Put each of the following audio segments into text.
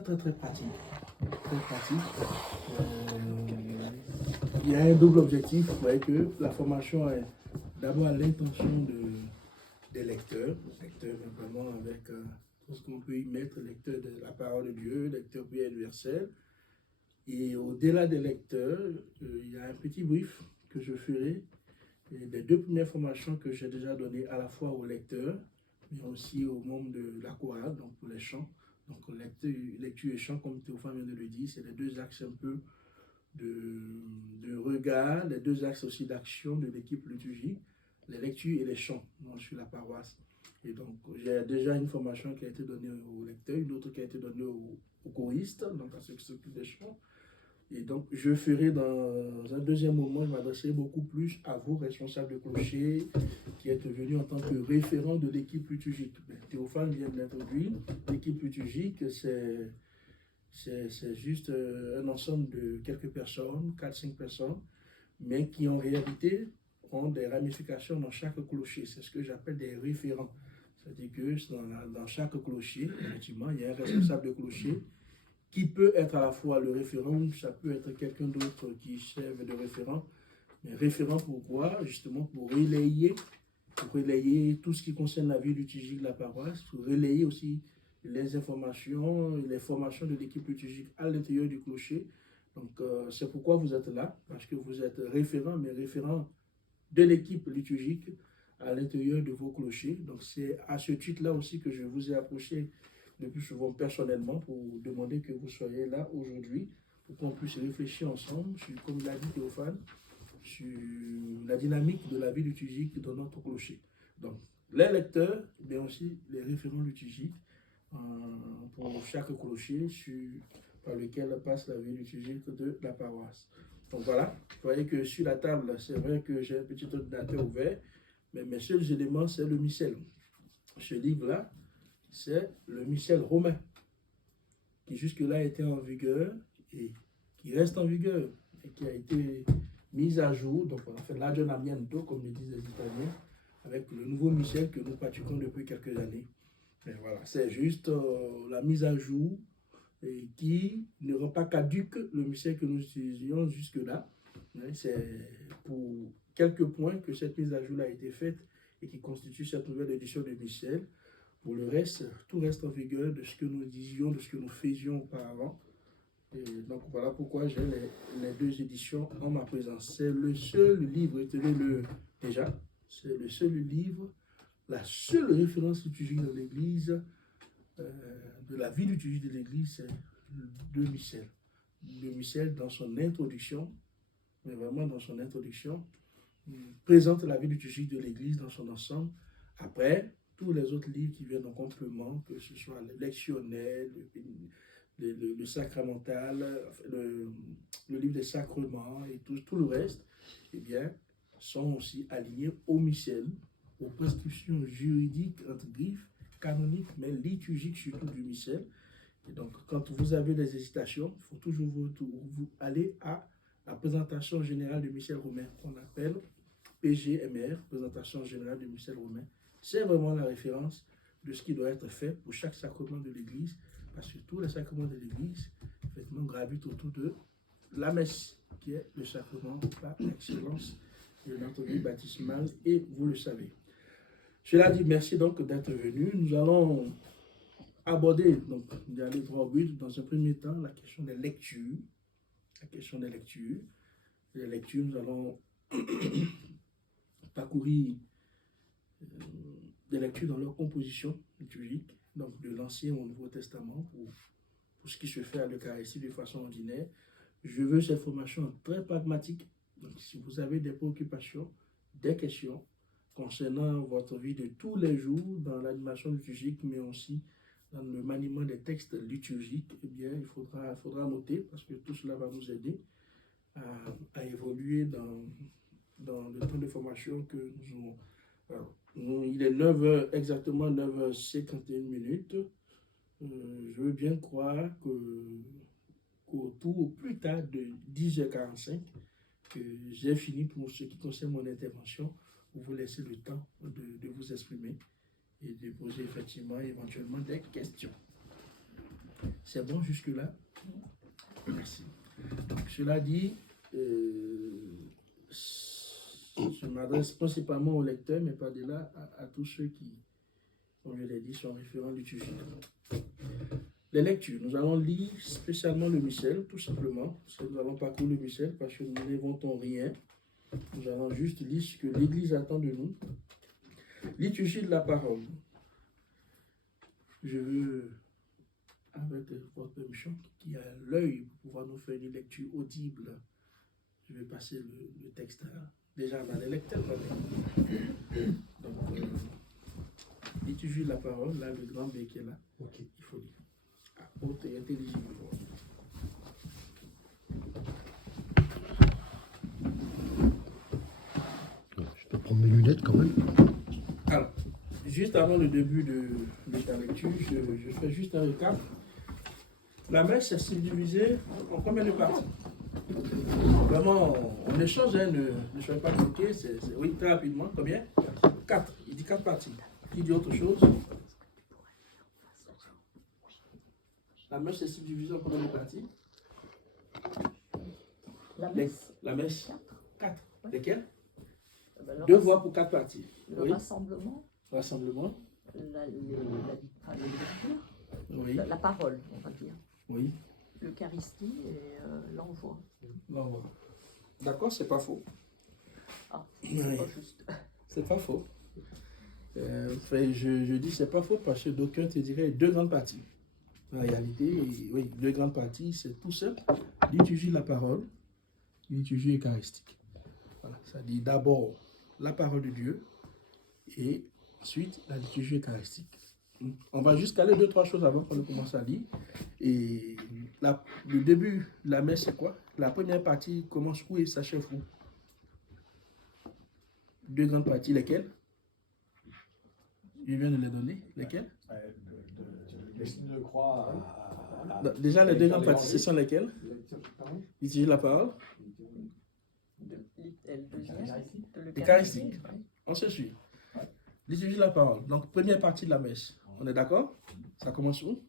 très pratique. Très pratique. Il y a un double objectif. Vous voyez que la formation est d'abord à l'intention des lecteurs, vraiment avec tout ce qu'on peut y mettre, lecteurs de la parole de Dieu, lecteurs prière universelle. Et au-delà des lecteurs, il y a un petit brief que je ferai. Les deux premières formations que j'ai déjà données à la fois aux lecteurs, mais aussi aux membres de la chorale, donc pour les chants. Donc lecture et chant, comme Théophane vient de le dire, c'est les deux axes un peu de regard, les deux axes aussi d'action de l'équipe liturgique, les lectures et les chants sur la paroisse. Et donc, j'ai déjà une formation qui a été donnée aux lecteurs, une autre qui a été donnée aux choristes, donc à ceux qui s'occupent des chants. Et donc, je ferai dans un deuxième moment, je m'adresserai beaucoup plus à vous, responsables de clocher, qui êtes venus en tant que référent de l'équipe liturgique. Théophane vient de l'introduire. L'équipe liturgique, c'est juste un ensemble de quelques personnes, 4-5 personnes, mais qui en réalité ont des ramifications dans chaque clocher. C'est ce que j'appelle des référents. C'est-à-dire que dans chaque clocher, effectivement, il y a un responsable de clocher qui peut être à la fois le référent, ça peut être quelqu'un d'autre qui serve de référent. Mais référent pourquoi? Justement pour relayer tout ce qui concerne la vie liturgique de la paroisse, pour relayer aussi les informations, les formations de l'équipe liturgique à l'intérieur du clocher. Donc, c'est pourquoi vous êtes là, parce que vous êtes référent, mais référent de l'équipe liturgique à l'intérieur de vos clochers. Donc, c'est à ce titre-là aussi que je vous ai approché le plus souvent personnellement pour demander que vous soyez là aujourd'hui, pour qu'on puisse réfléchir ensemble sur, comme l'a dit Théophane, sur la dynamique de la vie liturgique dans notre clocher. Donc, les lecteurs, mais aussi les référents liturgiques pour chaque clocher par lequel passe la vie liturgique de la paroisse. Donc voilà, vous voyez que sur la table, c'est vrai que j'ai un petit ordinateur ouvert, mais mes seuls éléments, c'est le missel. Ce livre-là, c'est le missel romain, qui jusque-là était en vigueur et qui reste en vigueur et qui a été mise à jour, donc on a fait l'aggiornamento, comme le disent les Italiens, avec le nouveau missel que nous pratiquons depuis quelques années. Et voilà, c'est juste la mise à jour et qui ne rend pas caduque le missel que nous utilisions jusque-là. C'est pour quelques points que cette mise à jour a été faite et qui constitue cette nouvelle édition de missel. Pour le reste, tout reste en vigueur de ce que nous disions, de ce que nous faisions auparavant. Et donc voilà pourquoi j'ai les deux éditions en ma présence. C'est le seul livre, retenez-le déjà, c'est le seul livre, la seule référence liturgique dans l'Église, de la vie liturgique de l'Église, c'est le missel. Le missel dans son introduction, mais vraiment dans son introduction, présente la vie liturgique de l'Église dans son ensemble. Après, tous les autres livres qui viennent en complément, que ce soit le lectionnel, le sacramental, le livre des sacrements et tout le reste, eh bien, sont aussi alignés au missel, aux prescriptions juridiques, entre griffes, canoniques, mais liturgiques surtout du missel. Et donc, quand vous avez des hésitations, il faut toujours vous aller à la présentation générale du missel romain, qu'on appelle PGMR, présentation générale du missel romain. C'est vraiment la référence de ce qui doit être fait pour chaque sacrement de l'Église, parce que tous les sacrements de l'Église, effectivement, gravitent autour de la messe, qui est le sacrement par excellence de notre vie baptismale, et vous le savez. Cela dit, merci donc d'être venu. Nous allons aborder, donc, d'aller droit au but, dans un premier temps, la question des lectures. La question des lectures. Les lectures, nous allons parcourir des lectures dans leur composition liturgique, donc de l'Ancien au Nouveau Testament, pour ce qui se fait à l'Eucharistie de façon ordinaire. Je veux cette formation très pragmatique. Donc, si vous avez des préoccupations, des questions concernant votre vie de tous les jours dans l'animation liturgique, mais aussi dans le maniement des textes liturgiques, eh bien, il faudra noter, parce que tout cela va nous aider à évoluer dans le temps de formation que nous avons. Alors, il est 9h, exactement 9h51 minutes. Je veux bien croire qu'au plus tard de 10h45, que j'ai fini pour ce qui concerne mon intervention, pour vous laisser le temps de vous exprimer et de poser effectivement éventuellement des questions. C'est bon jusque-là? Merci. Donc, cela dit, je m'adresse principalement aux lecteurs, mais pas de là à tous ceux qui, comme je l'ai dit, sont référents liturgiques. Les lectures, nous allons lire spécialement le missel, tout simplement. Nous allons parcourir le missel parce que nous n'inventons rien. Nous allons juste lire ce que l'Église attend de nous. Liturgie de la parole. Je veux, avec votre permission, qui a l'œil pour pouvoir nous faire une lecture audible, je vais passer le texte déjà dans les lecteurs. Donc, liturgie de la parole, là, le grand B qui est là, il faut lire. À haute et intelligible. Je peux prendre mes lunettes quand même. Alors, juste avant le début de ta lecture, je fais juste un récap. La messe est subdivisée en combien de parties? Vraiment, on échange, hein, ne soyez pas bloqués. Oui, très rapidement. Combien? 4. Il dit 4 parties. Qui dit autre chose? La messe est subdivisée en combien de parties? La messe. 4. Lesquelles? 2 voix pour 4 parties. Le rassemblement. Rassemblement. Les lectures. Oui. La parole, on va dire. Oui. L'Eucharistie et l'envoi. L'envoi. D'accord, c'est pas faux. Ah, c'est pas juste. C'est pas faux. Je dis c'est pas faux parce que d'aucuns te diraient 2 grandes parties. En réalité, oui, 2 grandes parties, c'est tout simple. Liturgie de la parole, liturgie eucharistique. Voilà, ça dit d'abord la parole de Dieu et ensuite la liturgie eucharistique. On va juste caler 2-3 choses avant qu'on commence à lire. Et le début de la messe, c'est quoi? La première partie commence où et s'achève où? 2 grandes parties, lesquelles? Je viens de les donner. Lesquelles? Les signes de croix. Déjà, les 2 grandes parties, ce sont lesquelles? Liturgie de la parole. Eucharistique. On se suit. Liturgie de la parole. Donc, première partie de la messe. On est d'accord? Ça commence où?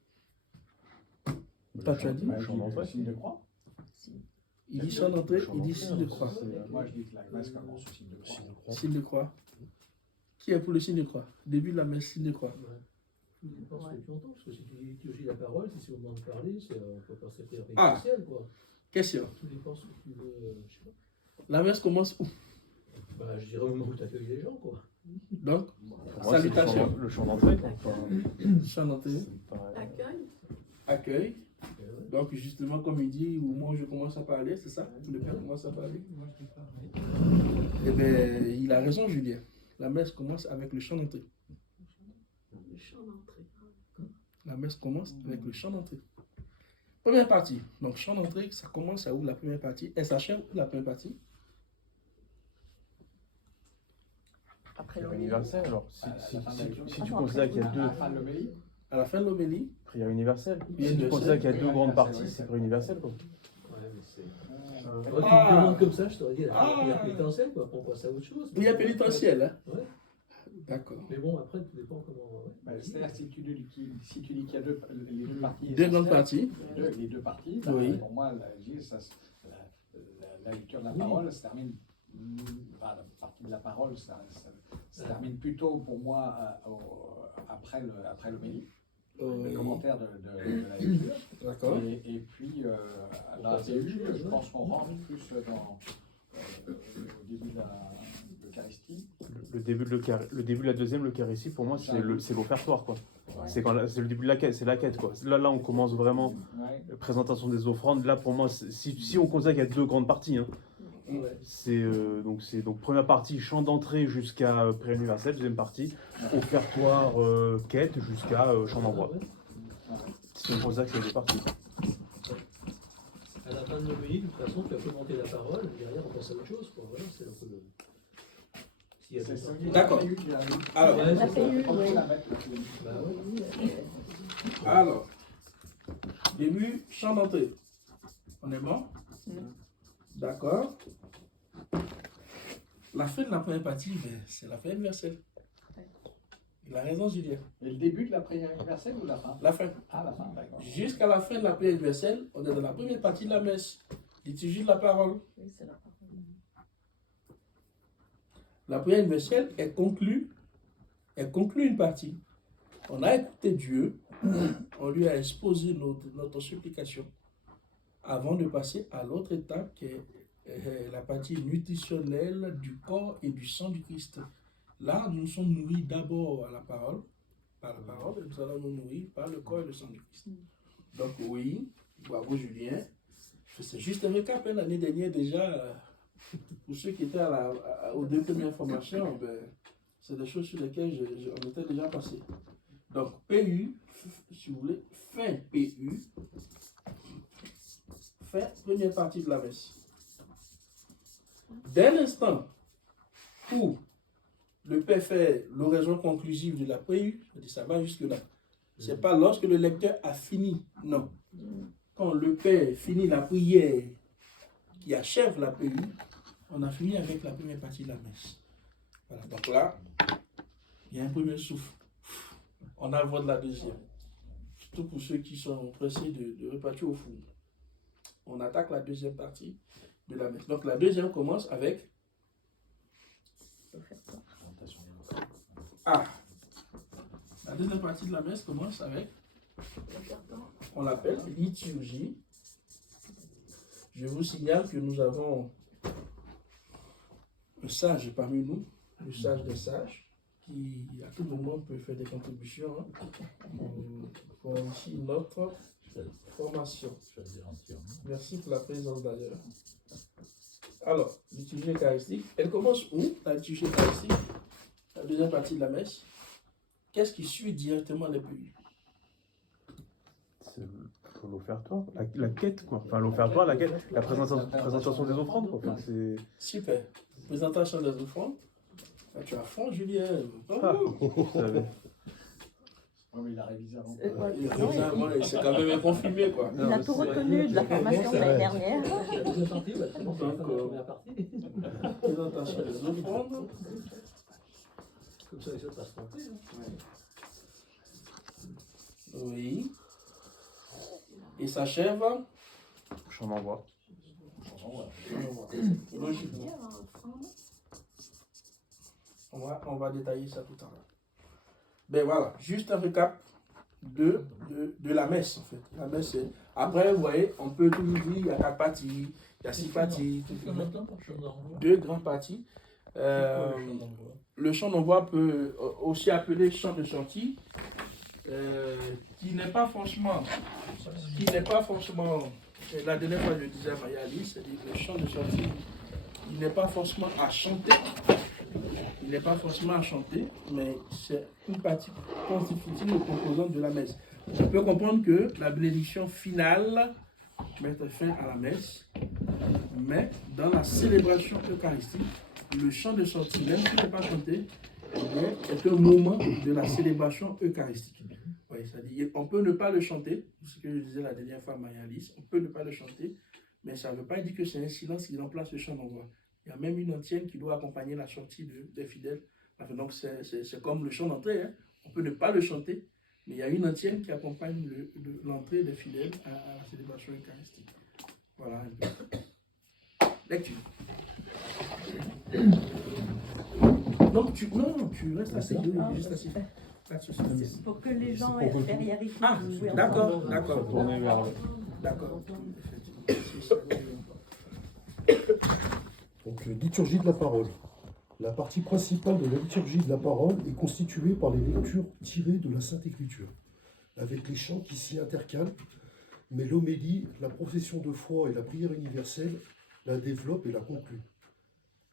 Toi, tu as dit? Le signe de croix. Il dit son entrée, il dit signe de croix. Moi, je dis que la messe commence au signe de croix. Signe de croix. Qui est pour le signe de croix? Début de la messe, signe de croix. Je pense que tu entends, parce que si tu dis liturgie de la parole, si c'est au moment de parler, on peut penser pénitentiel, quoi. Question. Tout dépend ce que tu veux, je sais pas. La messe commence où? Bah, je dirais au moment où tu accueilles les gens, quoi. Donc, Moi, salutation. le chant d'entrée, quoi. Chant d'entrée. Accueil. Donc, justement, comme il dit, au moment où je commence à parler, c'est ça? Le Père commence à parler. Eh bien, il a raison, Julien. La messe commence avec le chant d'entrée. Le chant d'entrée. La messe commence avec le chant d'entrée. Première partie. Donc, chant d'entrée, ça commence à où la première partie? Elle s'achève où la première partie? Après Prière l'homélie. universelle, alors. Si tu considères qu'il y a deux. À la fin de l'homélie. Prière universelle. Prière Si tu universelle. considères qu'il y a 2 grandes parties, c'est prière universelle, quoi. Ouais, mais c'est. Quand tu me demandes comme ça, je t'aurais dit la prière pénitentielle, quoi. Après, on passe à autre chose. Prière pénitentielle, hein? Ouais. D'accord. Mais bon, après, tout dépend comment. Ouais. C'est-à-dire que si tu dis qu'il y a les 2 parties. 2 grandes parties. Les 2 parties, Oui. pour moi, la lecture de la parole se termine. Enfin, la partie de la parole se termine plutôt pour moi après l'homélie. Le commentaire de la lecture. D'accord. Et puis, dans la début, je pense qu'on rentre plus au début de l'Eucharistie. Le début de la deuxième, l'Eucharistie, pour moi, c'est l'offertoire, quoi. Ouais. C'est le début de la quête, c'est la quête, quoi. Là, on commence vraiment Ouais. présentation des offrandes. Là, pour moi, si on considère qu'il y a 2 grandes parties, hein, Ouais. c'est donc première partie, chant d'entrée jusqu'à prière universelle, deuxième partie, offertoire, quête jusqu'à chant d'envoi. Si on considère qu'il y a 2 parties. À la fin de l'homélie, de toute façon, tu as commenté la parole, derrière, on passe à autre chose, quoi. Voilà, c'est un peu le. S'il y a C'est des ça. sorties. D'accord. Alors, Ouais, La c'est ça. PU, oui. Bah ouais. alors, début, chant d'entrée. On est bon? D'accord. La fin de la première partie, ben, c'est la fin universelle. Il a raison, Julien. Et le début de la prière universelle ou la fin? La fin. Ah, la fin, d'accord. Jusqu'à la fin de la prière universelle, on est dans la première partie de la messe, liturgie de la parole. Oui, c'est la parole. La prière universelle, elle conclut une partie. On a écouté Dieu, on lui a exposé notre supplication avant de passer à l'autre étape qui est la partie nutritionnelle du corps et du sang du Christ. Là, nous sommes nourris d'abord par la parole, et nous allons nous nourrir par le corps et le sang du Christ. Donc oui, bravo Julien. C'est juste un récap, l'année dernière déjà, pour ceux qui étaient aux deux premières formations, c'est des choses sur lesquelles on était déjà passé. Donc PU, si vous voulez, fin PU, fin première partie de la messe. Dès l'instant où le Père fait l'oraison conclusive de la PU, ça va jusque-là. Ce n'est pas lorsque le lecteur a fini, non. Quand le Père finit la prière qui achève la PU, on a fini avec la première partie de la messe. Voilà, donc là, il y a un premier souffle. On a le voix de la deuxième. Surtout pour ceux qui sont pressés de repartir au four. On attaque la deuxième partie de la messe. Donc la deuxième commence avec... Ah, la deuxième partie de la messe commence avec... On l'appelle liturgie. Je vous signale que nous avons un sage parmi nous, le sage des sages, qui à tout moment peut faire des contributions pour ici notre formation. Merci pour la présence d'ailleurs. Alors, liturgie eucharistique, elle commence où, la liturgie eucharistique? La deuxième partie de la messe. Qu'est-ce qui suit directement les pays? C'est l'offertoire, la quête, quoi. Enfin, l'offertoire, la quête, la présentation des offrandes, quoi. Enfin, c'est... Super. Présentation des offrandes. Ah, tu as fond, Julien. vous savez. Oui, mais il a révisé avant. Il s'est quand même confirmé, quoi. Il a tout retenu de la formation de l'année dernière. La deuxième partie, bah, c'est bon, c'est la première partie. Présentation des offrandes. Comme ça, les autres passent tenter. Oui. Et s'achève. Chant d'envoi. Logiquement. On va détailler ça tout à l'heure. Ben voilà, juste un récap de la messe en fait. La messe, c'est... Après, vous voyez, on peut tout dire, il y a 4 parties, il y a 6 parties. Deux grandes parties. Le chant d'envoi peut aussi appeler chant de sortie, qui n'est pas forcément, la dernière fois je disais à Mayali, c'est-à-dire que le chant de sortie, il n'est pas forcément à chanter. Il n'est pas forcément à chanter, mais c'est une partie constitutive ou composante de la messe. On peut comprendre que la bénédiction finale met fin à la messe, mais dans la célébration eucharistique, le chant de sortie, même s'il n'est pas chanté, est un moment de la célébration eucharistique. Oui, c'est-à-dire on peut ne pas le chanter, ce que je disais la dernière fois à Marie-Alice, on peut ne pas le chanter, mais ça ne veut pas dire que c'est un silence qui remplace le chant d'envoi. Il y a même une antienne qui doit accompagner la sortie des fidèles. Enfin, donc c'est comme le chant d'entrée. Hein. On peut ne pas le chanter, mais il y a une antienne qui accompagne l'entrée des fidèles à la célébration eucharistique. Voilà un peu. Lecture. Donc tu restes assis. Juste assis. Pas de souci. Pour que les gens derrière écoutent. Ah, d'accord. D'accord. Donc, liturgie de la parole. La partie principale de la liturgie de la parole est constituée par les lectures tirées de la Sainte Écriture, avec les chants qui s'y intercalent, mais l'homélie, la profession de foi et la prière universelle la développent et la concluent.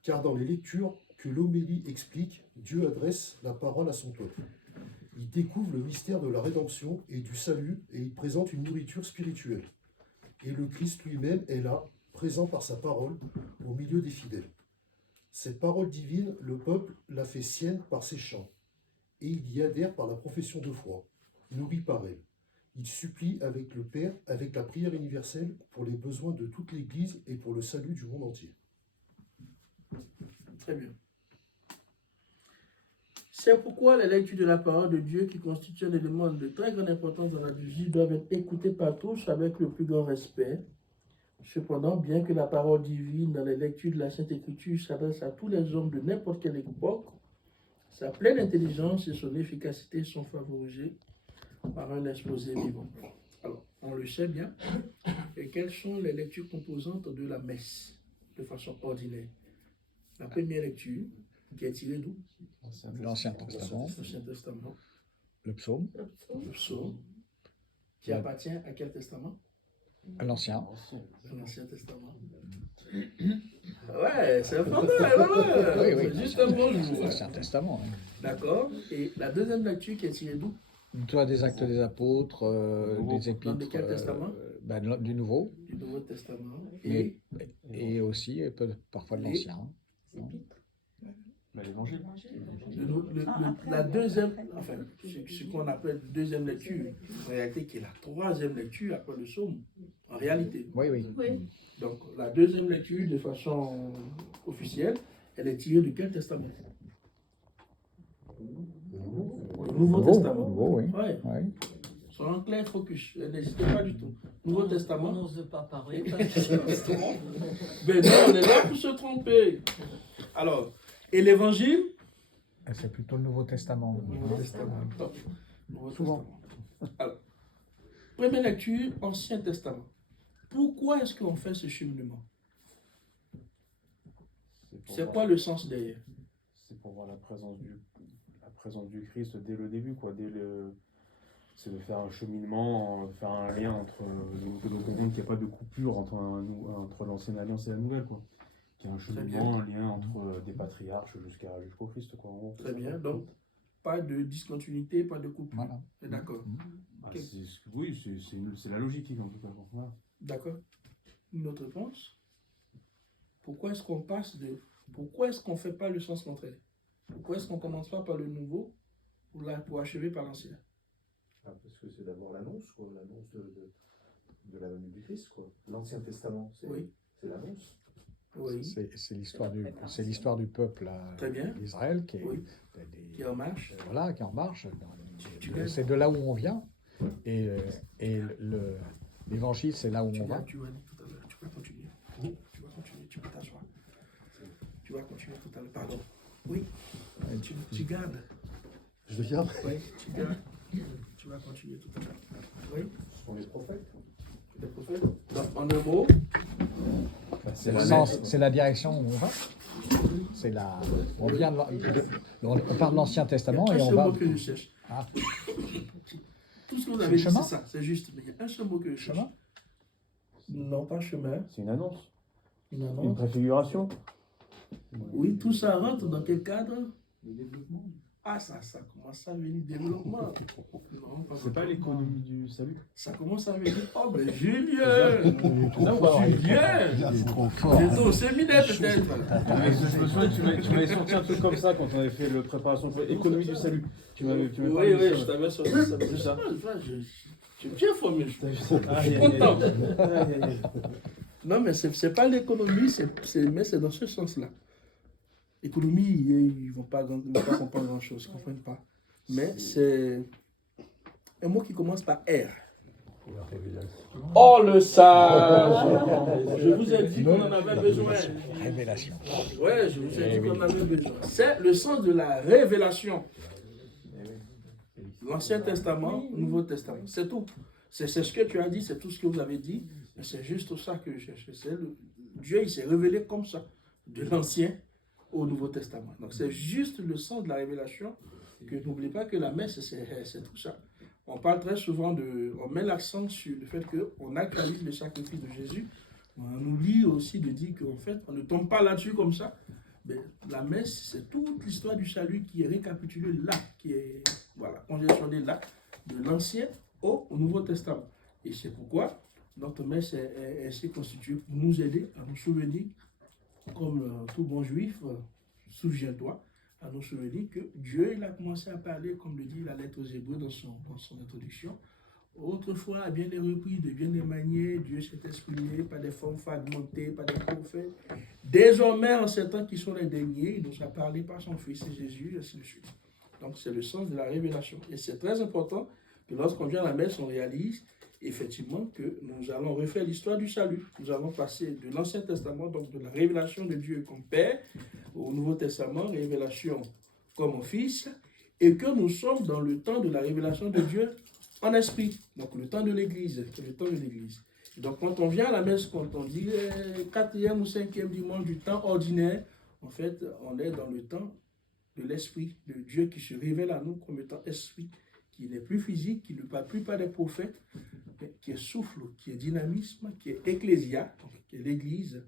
Car dans les lectures que l'homélie explique, Dieu adresse la parole à son peuple. Il découvre le mystère de la rédemption et du salut et il présente une nourriture spirituelle. Et le Christ lui-même est là, présent par sa parole, au milieu des fidèles. Cette parole divine, le peuple la fait sienne par ses chants, et il y adhère par la profession de foi, nourri par elle. Il supplie avec le Père, avec la prière universelle, pour les besoins de toute l'Église et pour le salut du monde entier. Très bien. C'est pourquoi les lectures de la parole de Dieu, qui constituent un élément de très grande importance dans la vie, doivent être écoutées par tous avec le plus grand respect. Cependant, bien que la parole divine dans les lectures de la Sainte Écriture s'adresse à tous les hommes de n'importe quelle époque, sa pleine intelligence et son efficacité sont favorisées par un exposé vivant. Alors, on le sait bien. Et quelles sont les lectures composantes de la messe de façon ordinaire? La première lecture, qui est tirée d'où? L'Ancien Testament, L'Ancien Testament. le psaume, Le psaume, qui appartient à quel testament? à l'Ancien. L'Ancien Testament. Ouais, c'est pas mal, Oui, oui. c'est juste un bon jour. L'Ancien Testament. Hein. D'accord. Et la deuxième lecture qui est tirée d'où? Toi, des Actes des Apôtres, des Dans Épîtres. quel testament? Du Nouveau. Du Nouveau Testament. Et aussi parfois de l'Ancien. L'évangile. La deuxième, enfin, ce qu'on appelle deuxième lecture, en réalité, qui est la troisième lecture après le psaume, en réalité. Oui, oui. Donc, la deuxième lecture, de façon officielle, elle est tirée de quel testament? Le Nouveau Testament. Nouveau, oui. Ouais. Oui. Sur un clair focus, n'hésitez pas du tout. Nouveau Testament. On n'ose pas parler. Ben non, on est là pour se tromper. Alors, et l'évangile? C'est plutôt le Nouveau Testament. Nouveau Testament. Top. Nouveau Souvent. Testament. Alors, première lecture, Ancien Testament. Pourquoi est-ce qu'on fait ce cheminement? C'est quoi le sens derrière? C'est pour voir la présence du Christ dès le début, quoi. C'est de faire un cheminement, faire un lien entre qu'il n'y a pas de coupure entre l'ancienne alliance et la nouvelle, quoi. Qu'il y a un cheminement, un lien entre des patriarches jusqu'au Christ, quoi. Très bien, donc pas de discontinuité, pas de coupure. Voilà. D'accord. Ah, oui, c'est la logique, en tout cas. Voilà. D'accord. Une autre réponse? Pourquoi est-ce qu'on ne fait pas le sens contraire? Pourquoi est-ce qu'on ne commence pas par le nouveau pour achever par l'ancien? Parce que c'est d'abord l'annonce, quoi, l'annonce de la venue du Christ, quoi. L'Ancien Testament, c'est l'annonce. Oui. C'est l'histoire du peuple Très bien. d'Israël qui Qui est en marche. Voilà, qui est en marche. Tu C'est de là où on vient. Et l'évangile, c'est là où on va. Tu vas tout à l'heure. Tu vas continuer. Tu vas continuer. Tu vas t'asseoir. Tu vas continuer tout à l'heure. Pardon. Oui. Tu gardes. Je garde. Oui, tu gardes. Tu vas continuer tout à l'heure. Oui. Ce sont les prophètes. Les prophètes. Donc, en un mot. C'est le sens, c'est la direction où on va. On vient on parle de l'Ancien Testament et on va. Un seul mot que je cherche. Ah. Tout ce que vous avez dit, chemin? c'est ça, c'est juste. Mais il y a un seul mot que je cherche. Chemin? Non, pas chemin. C'est une annonce, Une une annonce. préfiguration. Oui, tout ça rentre dans quel cadre? Le développement. Ah, ça commence à venir développement. Non, C'est pas l'économie du salut. Ça commence à venir. Oh, ben Julien! Julien! C'est trop fort. J'étais au séminaire peut-être. Je me souviens, tu m'avais sorti un truc comme ça quand on avait fait la préparation de économie du salut. Tu m'avais Oui, parlé de je ça. t'avais sorti ça. C'est ça. J'ai bien formé. Je suis content. Non, mais c'est pas l'économie, mais c'est dans ce sens-là. L'économie, ils ne vont pas comprendre grand-chose, ils ne comprennent pas. Mais c'est un mot qui commence par R. Oh, le sage! Je vous ai dit qu'on en avait besoin. Révélation. Oui, je vous ai dit qu'on en avait besoin. C'est le sens de la révélation. L'Ancien Testament, le Nouveau Testament. C'est tout. C'est ce que tu as dit, c'est tout ce que vous avez dit. Mais c'est juste ça que je cherchais. Dieu, il s'est révélé comme ça, de l'Ancien au Nouveau Testament. Donc c'est juste le sens de la révélation, que n'oubliez pas que la messe, c'est tout ça. On parle très souvent on met l'accent sur le fait qu'on actualise le sacrifice de Jésus. On oublie aussi de dire qu'en fait, on ne tombe pas là-dessus comme ça. Mais la messe, c'est toute l'histoire du salut qui est récapitulée là, qui est conjectionnée là, de l'Ancien au Nouveau Testament. Et c'est pourquoi notre messe est ainsi constituée pour nous aider à nous souvenir, comme tout bon juif, souviens-toi, à nous souvenir que Dieu, il a commencé à parler, comme le dit la lettre aux Hébreux dans son introduction. Autrefois, à bien des reprises, de bien des manières, Dieu s'est exprimé par des formes fragmentées, par des prophètes. Désormais, en ces temps qui sont les derniers, il nous a parlé par son Fils Jésus, et ainsi de suite. Donc, c'est le sens de la révélation. Et c'est très important que lorsqu'on vient à la messe, on réalise effectivement que nous allons refaire l'histoire du salut. Nous allons passer de l'Ancien Testament, donc de la révélation de Dieu comme Père, au Nouveau Testament, révélation comme Fils, et que nous sommes dans le temps de la révélation de Dieu en esprit. Donc, le temps de l'Église. Le temps de l'Église. Donc, quand on vient à la messe, quand on dit 4e ou 5e dimanche du temps ordinaire, en fait, on est dans le temps de l'esprit, de Dieu qui se révèle à nous comme étant esprit, qui n'est plus physique, qui ne parle plus par des prophètes, mais qui est souffle, qui est dynamisme, qui est ecclésia, qui est l'église,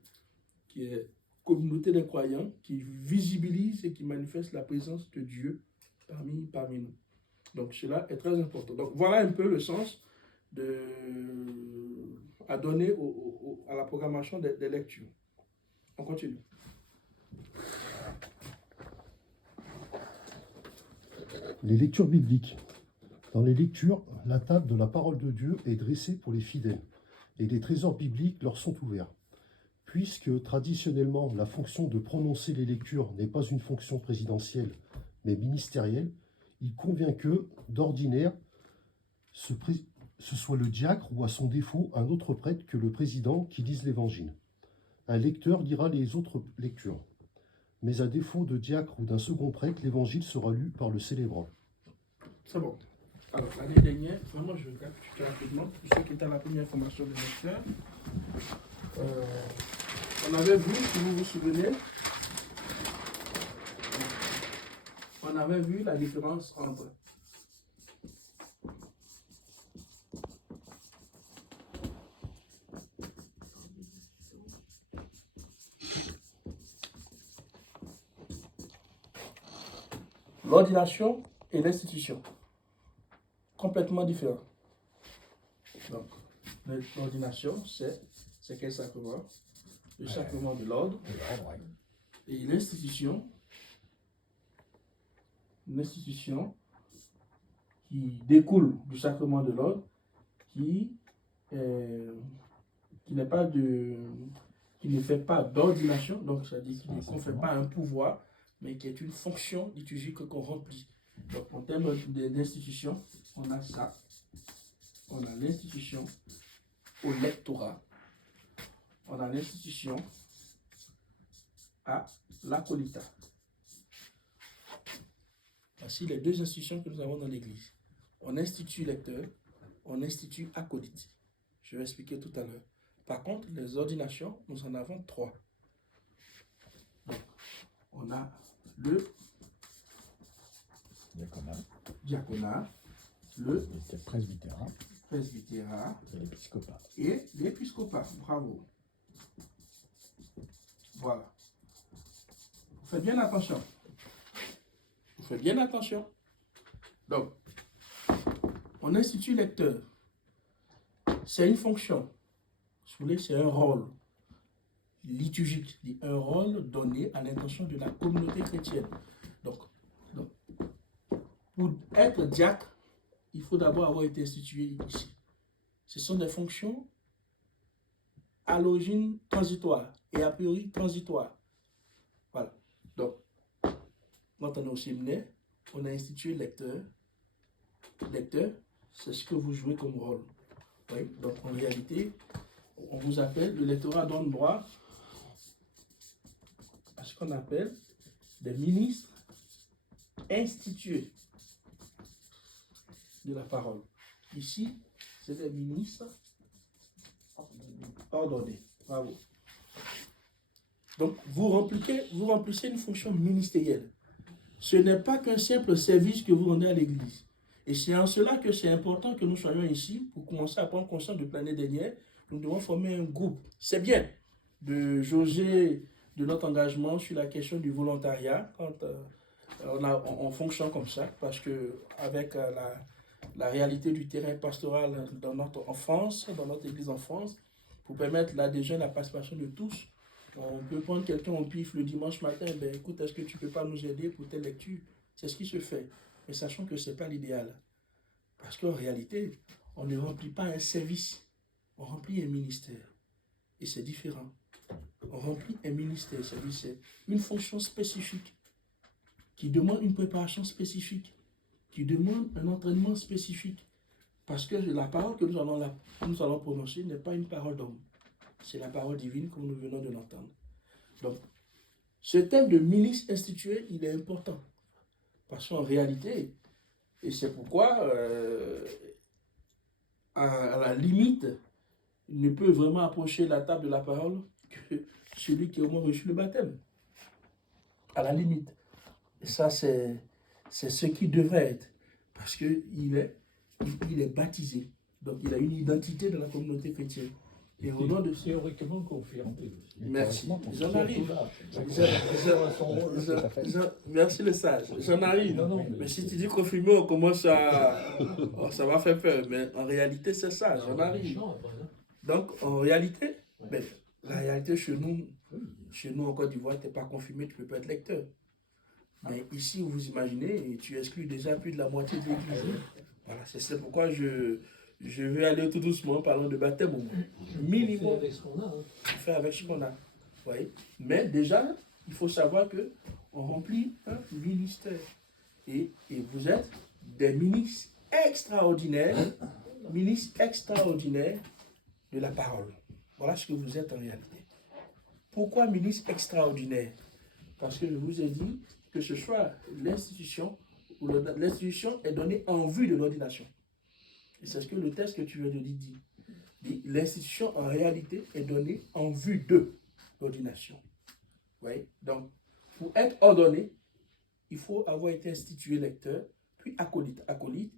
qui est communauté des croyants, qui visibilise et qui manifeste la présence de Dieu parmi nous. Donc cela est très important. Donc voilà un peu le sens à donner à la programmation des lectures. On continue. Les lectures bibliques. Dans les lectures, la table de la parole de Dieu est dressée pour les fidèles et les trésors bibliques leur sont ouverts. Puisque traditionnellement la fonction de prononcer les lectures n'est pas une fonction présidentielle mais ministérielle, il convient que, d'ordinaire, ce soit le diacre ou à son défaut un autre prêtre que le président qui lise l'évangile. Un lecteur lira les autres lectures. Mais à défaut de diacre ou d'un second prêtre, l'évangile sera lu par le célébrant. C'est bon. Alors, l'année dernière, vraiment, je récapitule rapidement pour ceux qui étaient à la première formation de lecteur. On avait vu, si vous vous souvenez, on avait vu la différence entre l'ordination et l'institution. Complètement différent. Donc, l'ordination, c'est quel sacrement? Le sacrement de l'ordre. Et l'institution qui découle du sacrement de l'ordre, qui ne fait pas d'ordination, donc c'est-à-dire qui ne confère pas un pouvoir, mais qui est une fonction liturgique qu'on remplit. Donc, en termes d'institution, on a ça. On a l'institution au lectorat. On a l'institution à l'acolita. Voici les deux institutions que nous avons dans l'Église. On institue lecteur, on institue acolyte. Je vais expliquer tout à l'heure. Par contre, les ordinations, nous en avons 3. Donc, on a le diaconat, le presbytérat et l'épiscopat. Bravo. Voilà. Vous faites bien attention. Donc, on institue lecteur. C'est une fonction. Si vous voulez, c'est un rôle liturgique, un rôle donné à l'intention de la communauté chrétienne. Donc, pour être diacre, il faut d'abord avoir été institué ici. Ce sont des fonctions à l'origine transitoire et a priori transitoire. Voilà. Donc, quand on est au séminaire, on a institué lecteur. Lecteur, c'est ce que vous jouez comme rôle. Oui? Donc, en réalité, on vous appelle, le lectorat donne droit à ce qu'on appelle des ministres institués de la parole. Ici, c'est des ministres ordonnés. Bravo. Donc, vous remplissez une fonction ministérielle. Ce n'est pas qu'un simple service que vous rendez à l'Église. Et c'est en cela que c'est important que nous soyons ici pour commencer à prendre conscience de l'année dernière. Nous devons former un groupe. C'est bien de jauger de notre engagement sur la question du volontariat quand on fonctionne comme ça, parce que avec la réalité du terrain pastoral dans notre enfance, dans notre église en France, pour permettre l'adhésion et la participation de tous. On peut prendre quelqu'un au pif le dimanche matin, ben écoute, est-ce que tu ne peux pas nous aider pour telle lecture? C'est ce qui se fait. Mais sachant que ce n'est pas l'idéal. Parce qu'en réalité, on ne remplit pas un service, on remplit un ministère. Et c'est différent. On remplit un ministère, c'est une fonction spécifique. qui demande une préparation spécifique, qui demande un entraînement spécifique. Parce que la parole que nous allons prononcer n'est pas une parole d'homme. C'est la parole divine comme nous venons de l'entendre. Donc, ce thème de milice instituée, il est important. Parce qu'en réalité, et c'est pourquoi, à la limite, il ne peut vraiment approcher la table de la parole que celui qui a au moins reçu le baptême. À la limite. Et ça, c'est ce qui devrait être. Parce qu'il est baptisé. Donc, il a une identité dans la communauté chrétienne. Et au nom de théoriquement confirmé. Merci. J'en arrive. Merci le sage. J'en arrive. Mais si tu dis confirmé, on commence à... Oh, ça va faire peur. Mais en réalité, c'est ça. J'en arrive. Donc, en réalité, ben, la réalité chez nous en Côte d'Ivoire, tu n'es pas confirmé, tu ne peux pas être lecteur. Mais ici, vous imaginez, tu exclus déjà plus de la moitié de l'église. Voilà, c'est pourquoi je vais aller tout doucement en parlant de baptême au moins. Minimum. Faire avec ce qu'on a. Oui. Mais déjà, il faut savoir qu'on remplit un ministère. Et vous êtes des ministres extraordinaires de la parole. Voilà ce que vous êtes en réalité. Pourquoi ministre extraordinaire? Parce que je vous ai dit que ce soit l'institution est donnée en vue de l'ordination. Et c'est ce que le texte que tu viens de dire dit. L'institution, en réalité, est donnée en vue de l'ordination. Oui? Donc, pour être ordonné, il faut avoir été institué lecteur, puis acolyte. Acolyte,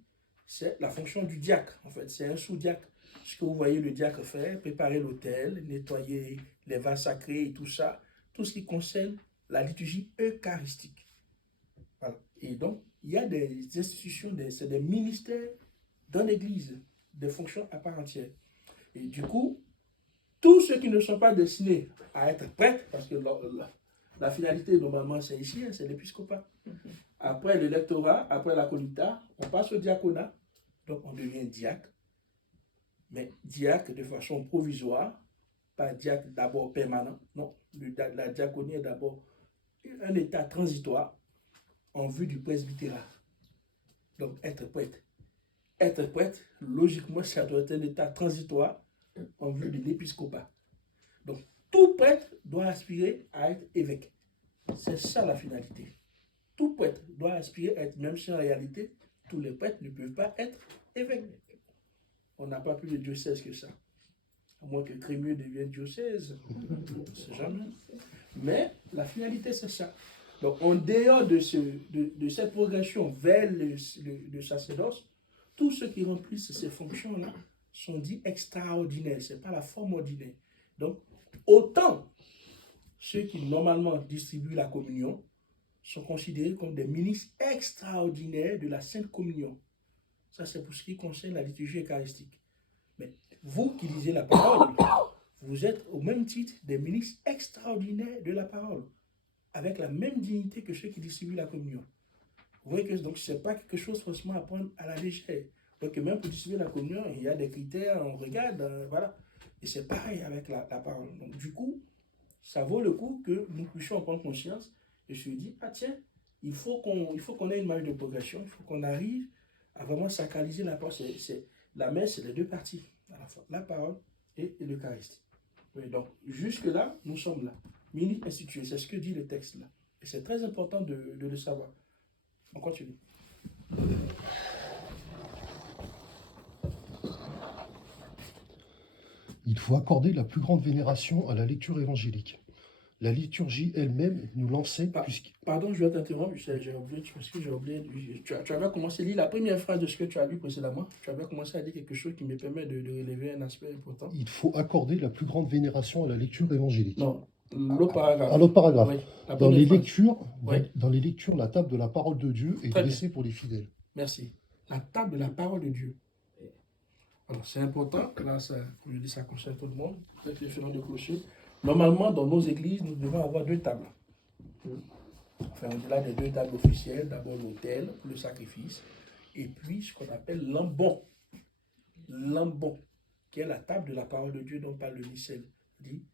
c'est la fonction du diacre, en fait. C'est un sous-diacre. Ce que vous voyez le diacre faire, préparer l'autel, nettoyer les vases sacrés et tout ça, tout ce qui concerne la liturgie eucharistique. Voilà. Et donc, il y a des institutions, c'est des ministères dans l'Église, des fonctions à part entière. Et du coup, tous ceux qui ne sont pas destinés à être prêtres, parce que la finalité, normalement, c'est ici, hein, c'est l'épiscopat. Après le lectorat, après l'acolytat, on passe au diaconat, donc on devient diacre. Mais diacre de façon provisoire, pas diacre d'abord permanent, non. La diaconie est d'abord un état transitoire en vue du presbytérat. Donc être prêtre. Être prêtre, logiquement, ça doit être un état transitoire en vue de l'épiscopat. Donc tout prêtre doit aspirer à être évêque. C'est ça la finalité. Tout prêtre doit aspirer à être, même si en réalité, tous les prêtres ne peuvent pas être évêques. On n'a pas plus de diocèse que ça. À moins que Crémieux devienne diocèse. C'est jamais. Mais la finalité, c'est ça. Donc, en dehors de cette progression vers le sacerdoce, tous ceux qui remplissent ces fonctions-là sont dits extraordinaires. Ce n'est pas la forme ordinaire. Donc, autant ceux qui normalement distribuent la communion sont considérés comme des ministres extraordinaires de la Sainte Communion. Ça, c'est pour ce qui concerne la liturgie eucharistique. Mais vous qui lisez la parole, vous êtes au même titre des ministres extraordinaires de la parole, avec la même dignité que ceux qui distribuent la communion. Vous voyez que donc ce n'est pas quelque chose forcément à prendre à la légère. Donc même pour distribuer la communion, il y a des critères, on regarde, voilà. Et c'est pareil avec la parole. Donc du coup, ça vaut le coup que nous puissions en prendre conscience et se dire, ah tiens, il faut qu'on ait une marge de progression, il faut qu'on arrive à vraiment sacraliser la parole. La messe, c'est les deux parties à la fois, la parole et l'Eucharistie. Oui, donc jusque-là, nous sommes là. Mini institué, c'est ce que dit le texte là. Et c'est très important de le savoir. On continue. Il faut accorder la plus grande vénération à la lecture évangélique. La liturgie elle-même nous l'enseigne. Pardon, je vais t'interrompre, j'ai oublié. Tu avais commencé à lire la première phrase de ce que tu as lu précédemment. Tu avais commencé à dire quelque chose qui me permet de relever un aspect important. Il faut accorder la plus grande vénération à la lecture évangélique. Non, l'autre paragraphe. À l'autre paragraphe. Oui, dans les phrase. lectures, la table de la parole de Dieu est dressée pour les fidèles. Merci. La table de la parole de Dieu. Alors, c'est important. Là, comme je dis, ça concerne tout le monde. Peut-être les félons de clocher. Normalement, dans nos églises, nous devons avoir deux tables. Enfin, au-delà des deux tables officielles, d'abord l'autel pour le sacrifice, et puis ce qu'on appelle l'ambon. L'ambon, qui est la table de la parole de Dieu dont parle le missel. Dit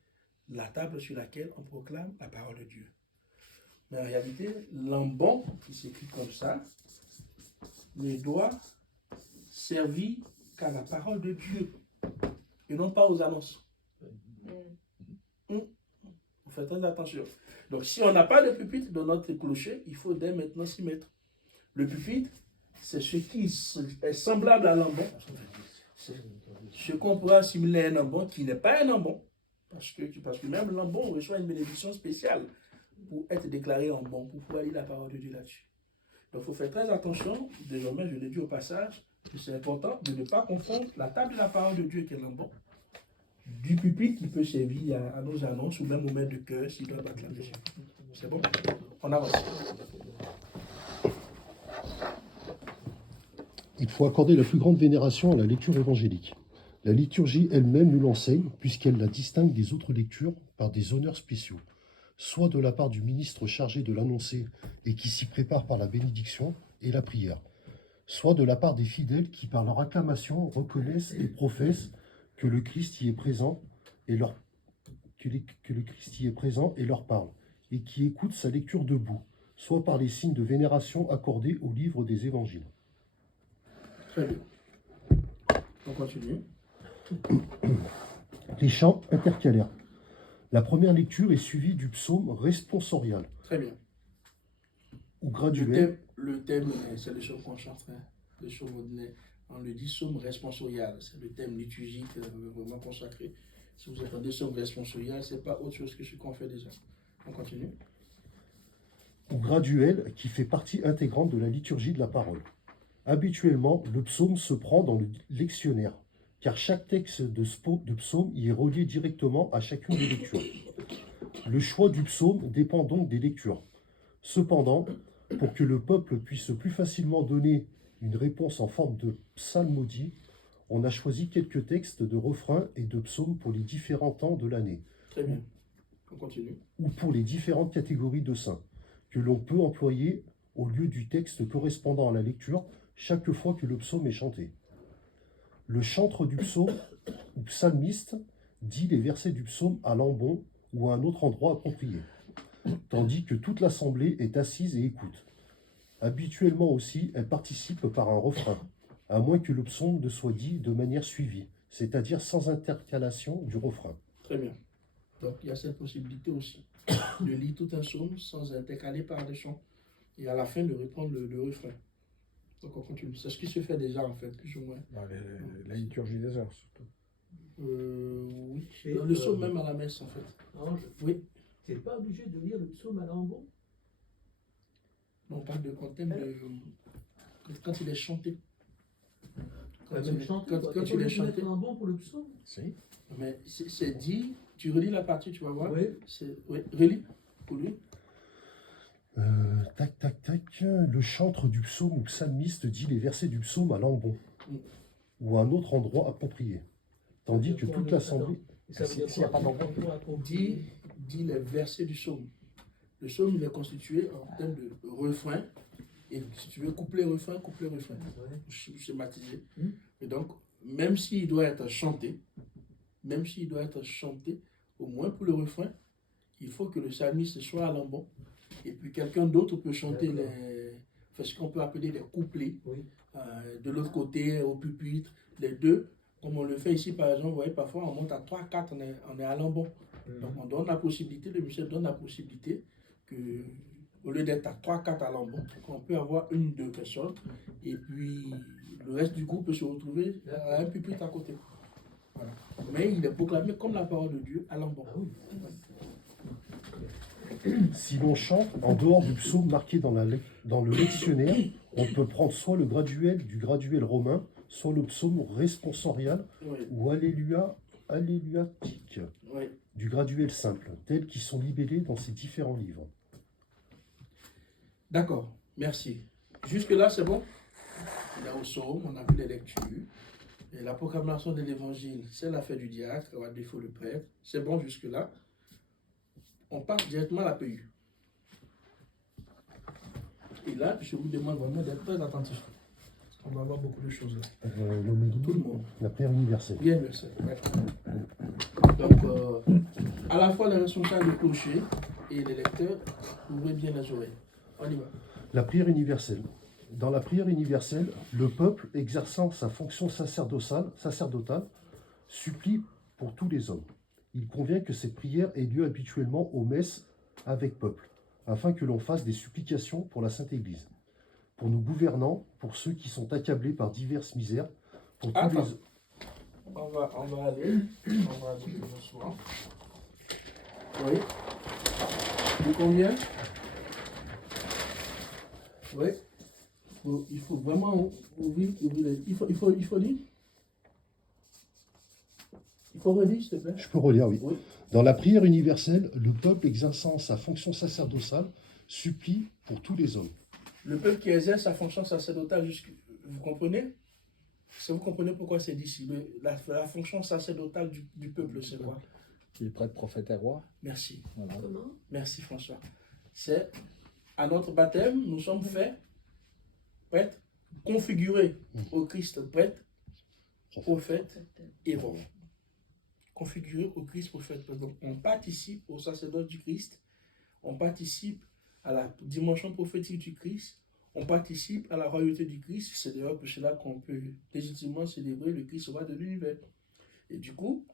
la table sur laquelle on proclame la parole de Dieu. Mais en réalité, l'ambon, qui s'écrit comme ça, ne doit servir qu'à la parole de Dieu et non pas aux annonces. Vous faites très attention. Donc, si on n'a pas de pupitre dans notre clocher, il faut dès maintenant s'y mettre. Le pupitre, c'est ce qui est semblable à l'ambon. C'est ce qu'on pourrait assimiler à un ambon qui n'est pas un ambon. Parce que même l'ambon reçoit une bénédiction spéciale pour être déclaré ambon, pour pouvoir lire la parole de Dieu là-dessus. Donc, il faut faire très attention. Désormais, je l'ai dit au passage, que c'est important de ne pas confondre la table de la parole de Dieu qui est l'ambon du pupitre qui peut servir à nos annonces ou même au maître de cœur s'il doit battre la musique. C'est bon? On avance. Il faut accorder la plus grande vénération à la lecture évangélique. La liturgie elle-même nous l'enseigne, puisqu'elle la distingue des autres lectures par des honneurs spéciaux, soit de la part du ministre chargé de l'annoncer et qui s'y prépare par la bénédiction et la prière, soit de la part des fidèles qui, par leur acclamation, reconnaissent et professent que le Christ y est présent et leur parle, et qui écoutent sa lecture debout, soit par les signes de vénération accordés au livre des évangiles. Très bien. On continue. Les chants intercalaires. La première lecture est suivie du psaume responsorial. Très bien. Ou graduel. Le thème, c'est le chant qu'on chanterait. Le chant ordinaire. On le dit psaume responsorial. C'est le thème liturgique vraiment consacré. Si vous entendez psaume responsorial, ce n'est pas autre chose que ce qu'on fait déjà. On continue. Ou graduel, qui fait partie intégrante de la liturgie de la parole. Habituellement, le psaume se prend dans le lectionnaire, car chaque texte de psaume y est relié directement à chacune des lectures. Le choix du psaume dépend donc des lectures. Cependant, pour que le peuple puisse plus facilement donner une réponse en forme de psalmodie, on a choisi quelques textes de refrains et de psaumes pour les différents temps de l'année. Très bien. On continue. Ou pour les différentes catégories de saints, que l'on peut employer au lieu du texte correspondant à la lecture chaque fois que le psaume est chanté. Le chantre du psaume ou psalmiste dit les versets du psaume à l'ambon ou à un autre endroit approprié, tandis que toute l'assemblée est assise et écoute. Habituellement aussi, elle participe par un refrain, à moins que le psaume ne soit dit de manière suivie, c'est-à-dire sans intercalation du refrain. Très bien. Donc, il y a cette possibilité aussi de lire tout un psaume sans intercaler par des chants et à la fin de reprendre le refrain. Donc, on continue. C'est ce qui se fait déjà, en fait, plus ou moins. La liturgie des heures, surtout. Oui. Et Le psaume même à la messe, en fait. Ange, Oui. tu n'es pas obligé de lire le psaume à l'ambon. On parle de thème de quand il est chanté. Quand Même chanter, quand il est chanté. un bon pour le psaume. Si. Mais c'est dit, tu relis la partie, tu vas voir. Oui. Oui, relis pour lui. Le chantre du psaume ou psalmiste dit les versets du psaume à l'ambon ou à un autre endroit approprié, tandis que toute l'assemblée... S'il n'y a pas d'ambon, dit les versets du psaume. Le psaume il est constitué en termes de refrain, et si tu veux couplet, refrain, schématisé. Et donc, même s'il doit être chanté, au moins pour le refrain, il faut que le psalmiste soit à l'ambon. Et puis quelqu'un d'autre peut chanter ce qu'on peut appeler les couplets. Oui. De l'autre côté, au pupitre, les deux. Comme on le fait ici, par exemple, vous voyez, parfois on monte à 3-4, on est à l'ambon. Donc on donne la possibilité, le monsieur donne la possibilité que, au lieu d'être à 3-4 à l'ambon, on peut avoir 1 ou 2 personnes. Et puis le reste du groupe peut se retrouver à un pupitre à côté. Voilà. Mais il est proclamé comme la parole de Dieu à l'ambon. Ah oui. Si l'on chante en dehors du psaume marqué dans le lectionnaire, on peut prendre soit le graduel du graduel romain, soit le psaume responsorial ou alléluatique du graduel simple, tels qu'ils sont libellés dans ces différents livres. D'accord, merci. Jusque-là, c'est bon? Il y a au psaume, on a vu les lectures. Et la proclamation de l'évangile, c'est l'affaire du diacre, ou à défaut le prêtre. C'est bon jusque-là. On passe directement à la PU. Et là, je vous demande vraiment d'être très attentif. On va avoir beaucoup de choses là. Tout le monde. La prière universelle. Bien universelle. Ouais. Donc, à la fois les responsables de clocher et les lecteurs, ouvrez bien les oreilles. On y va. La prière universelle. Dans la prière universelle, le peuple, exerçant sa fonction sacerdotale, supplie pour tous les hommes. Il convient que cette prière ait lieu habituellement aux messes avec peuple, afin que l'on fasse des supplications pour la Sainte Église, pour nos gouvernants, pour ceux qui sont accablés par diverses misères, pour tous Attends. les... On va aller tout doucement. Oui. Vous combien? Oui. Il faut vraiment ouvrir les... Il faut lire. Il faut relire, s'il te plaît. Je peux relire, oui. Oui. Dans la prière universelle, le peuple exerçant sa fonction sacerdotale supplie pour tous les hommes. Le peuple qui exerce sa fonction sacerdotale, vous comprenez? Si vous comprenez pourquoi c'est dit ici, la fonction sacerdotale du peuple, c'est quoi? Qui est prêtre, prophète et roi. Merci. Voilà. Comment? Merci François. C'est à notre baptême, nous sommes faits prêtres, configurés au Christ prêtre, prophète et roi. Configurés au Christ prophète. Donc on participe au sacerdoce du Christ, on participe à la dimension prophétique du Christ, on participe à la royauté du Christ. C'est d'ailleurs pour cela qu'on peut légitimement célébrer le Christ roi de l'univers. Et du coup,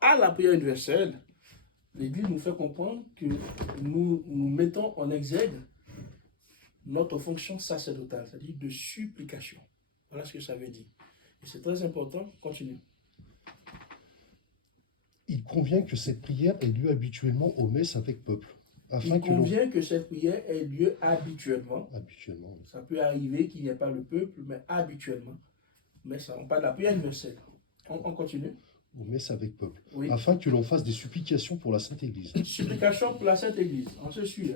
à la prière universelle, l'Église nous fait comprendre que nous mettons en exergue notre fonction sacerdotale, c'est-à-dire de supplication. Voilà ce que ça veut dire. Et c'est très important. Continue. Il convient que cette prière ait lieu habituellement aux messes avec peuple. Afin Il que l'on... convient que cette prière ait lieu habituellement. Habituellement, oui. Ça peut arriver qu'il n'y ait pas le peuple, mais habituellement. Mais ça, on parle de la prière universelle. On continue. Aux messes avec peuple. Oui. Afin que l'on fasse des supplications pour la Sainte Église. Supplication pour la Sainte Église. On se suit.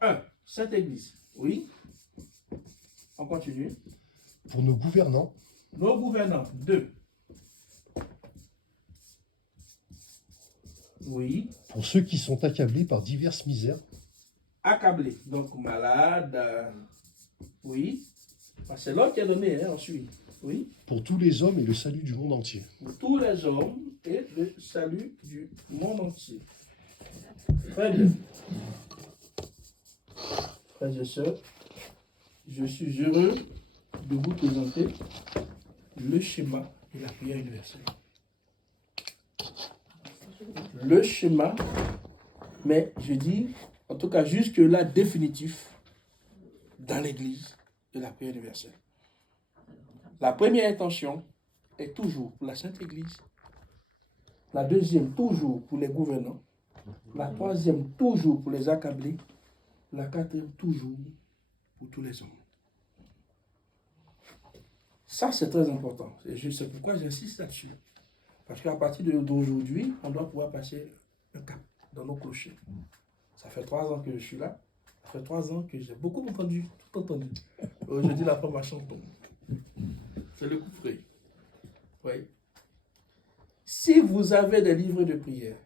1. Sainte Église. Oui. On continue. Pour nos gouvernants, Nos gouvernants. 2. Oui. pour ceux qui sont accablés par diverses misères, Accablé. Donc malade. Oui. C'est l'ordre qui est donné ensuite. Oui. pour tous les hommes et le salut du monde entier. Pour tous les hommes et le salut du monde entier. Très bien. Frères et sœurs, je suis heureux de vous présenter le schéma de la prière universelle. Le schéma, mais je dis, en tout cas jusque-là, définitif, dans l'Église de la prière universelle. La première intention est toujours pour la Sainte Église. La deuxième, toujours pour les gouvernants. La troisième, toujours pour les accablés. La quatrième, toujours pour tous les hommes. Ça, c'est très important. C'est pourquoi j'insiste là-dessus. Parce qu'à partir d'aujourd'hui, on doit pouvoir passer un cap dans nos clochers. Ça fait 3 ans que je suis là. Ça fait 3 ans que j'ai beaucoup entendu, tout entendu. Aujourd'hui, la formation tombe. C'est le coup frais. Oui. Si vous avez des livres de prière,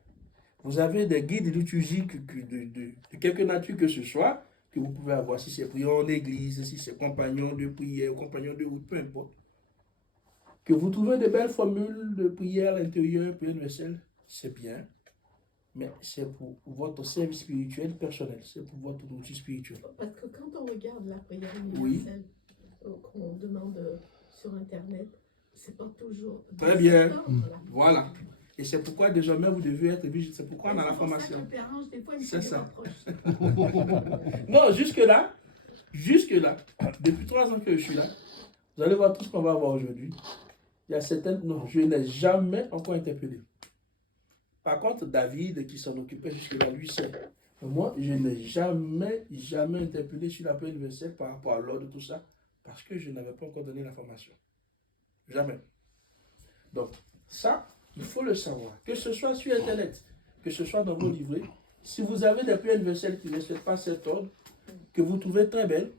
vous avez des guides liturgiques de quelque nature que ce soit, que vous pouvez avoir, si c'est prière en église, si c'est compagnon de prière, compagnon de route, peu importe. Que vous trouvez de belles formules de prière à l'intérieur, prière universelle, c'est bien, mais c'est pour votre service spirituel personnel, c'est pour votre outil spirituel. Parce que quand on regarde la prière universelle, qu'on demande sur Internet, c'est pas toujours... Très bien, voilà. Et c'est pourquoi désormais vous devez être vigilant. C'est pourquoi on a la formation. C'est ça. Non, jusque-là, depuis 3 ans que je suis là, vous allez voir tout ce qu'on va voir aujourd'hui. Il y a certaines... Non, je n'ai jamais encore interpellé. Par contre, David, qui s'en occupait jusque-là, lui sait. Moi, je n'ai jamais interpellé sur la prière universelle par rapport à l'ordre de tout ça, parce que je n'avais pas encore donné la formation. Jamais. Donc, ça, il faut le savoir. Que ce soit sur Internet, que ce soit dans vos livrets, si vous avez des prières universelles qui ne respectent pas cet ordre, que vous trouvez très belles,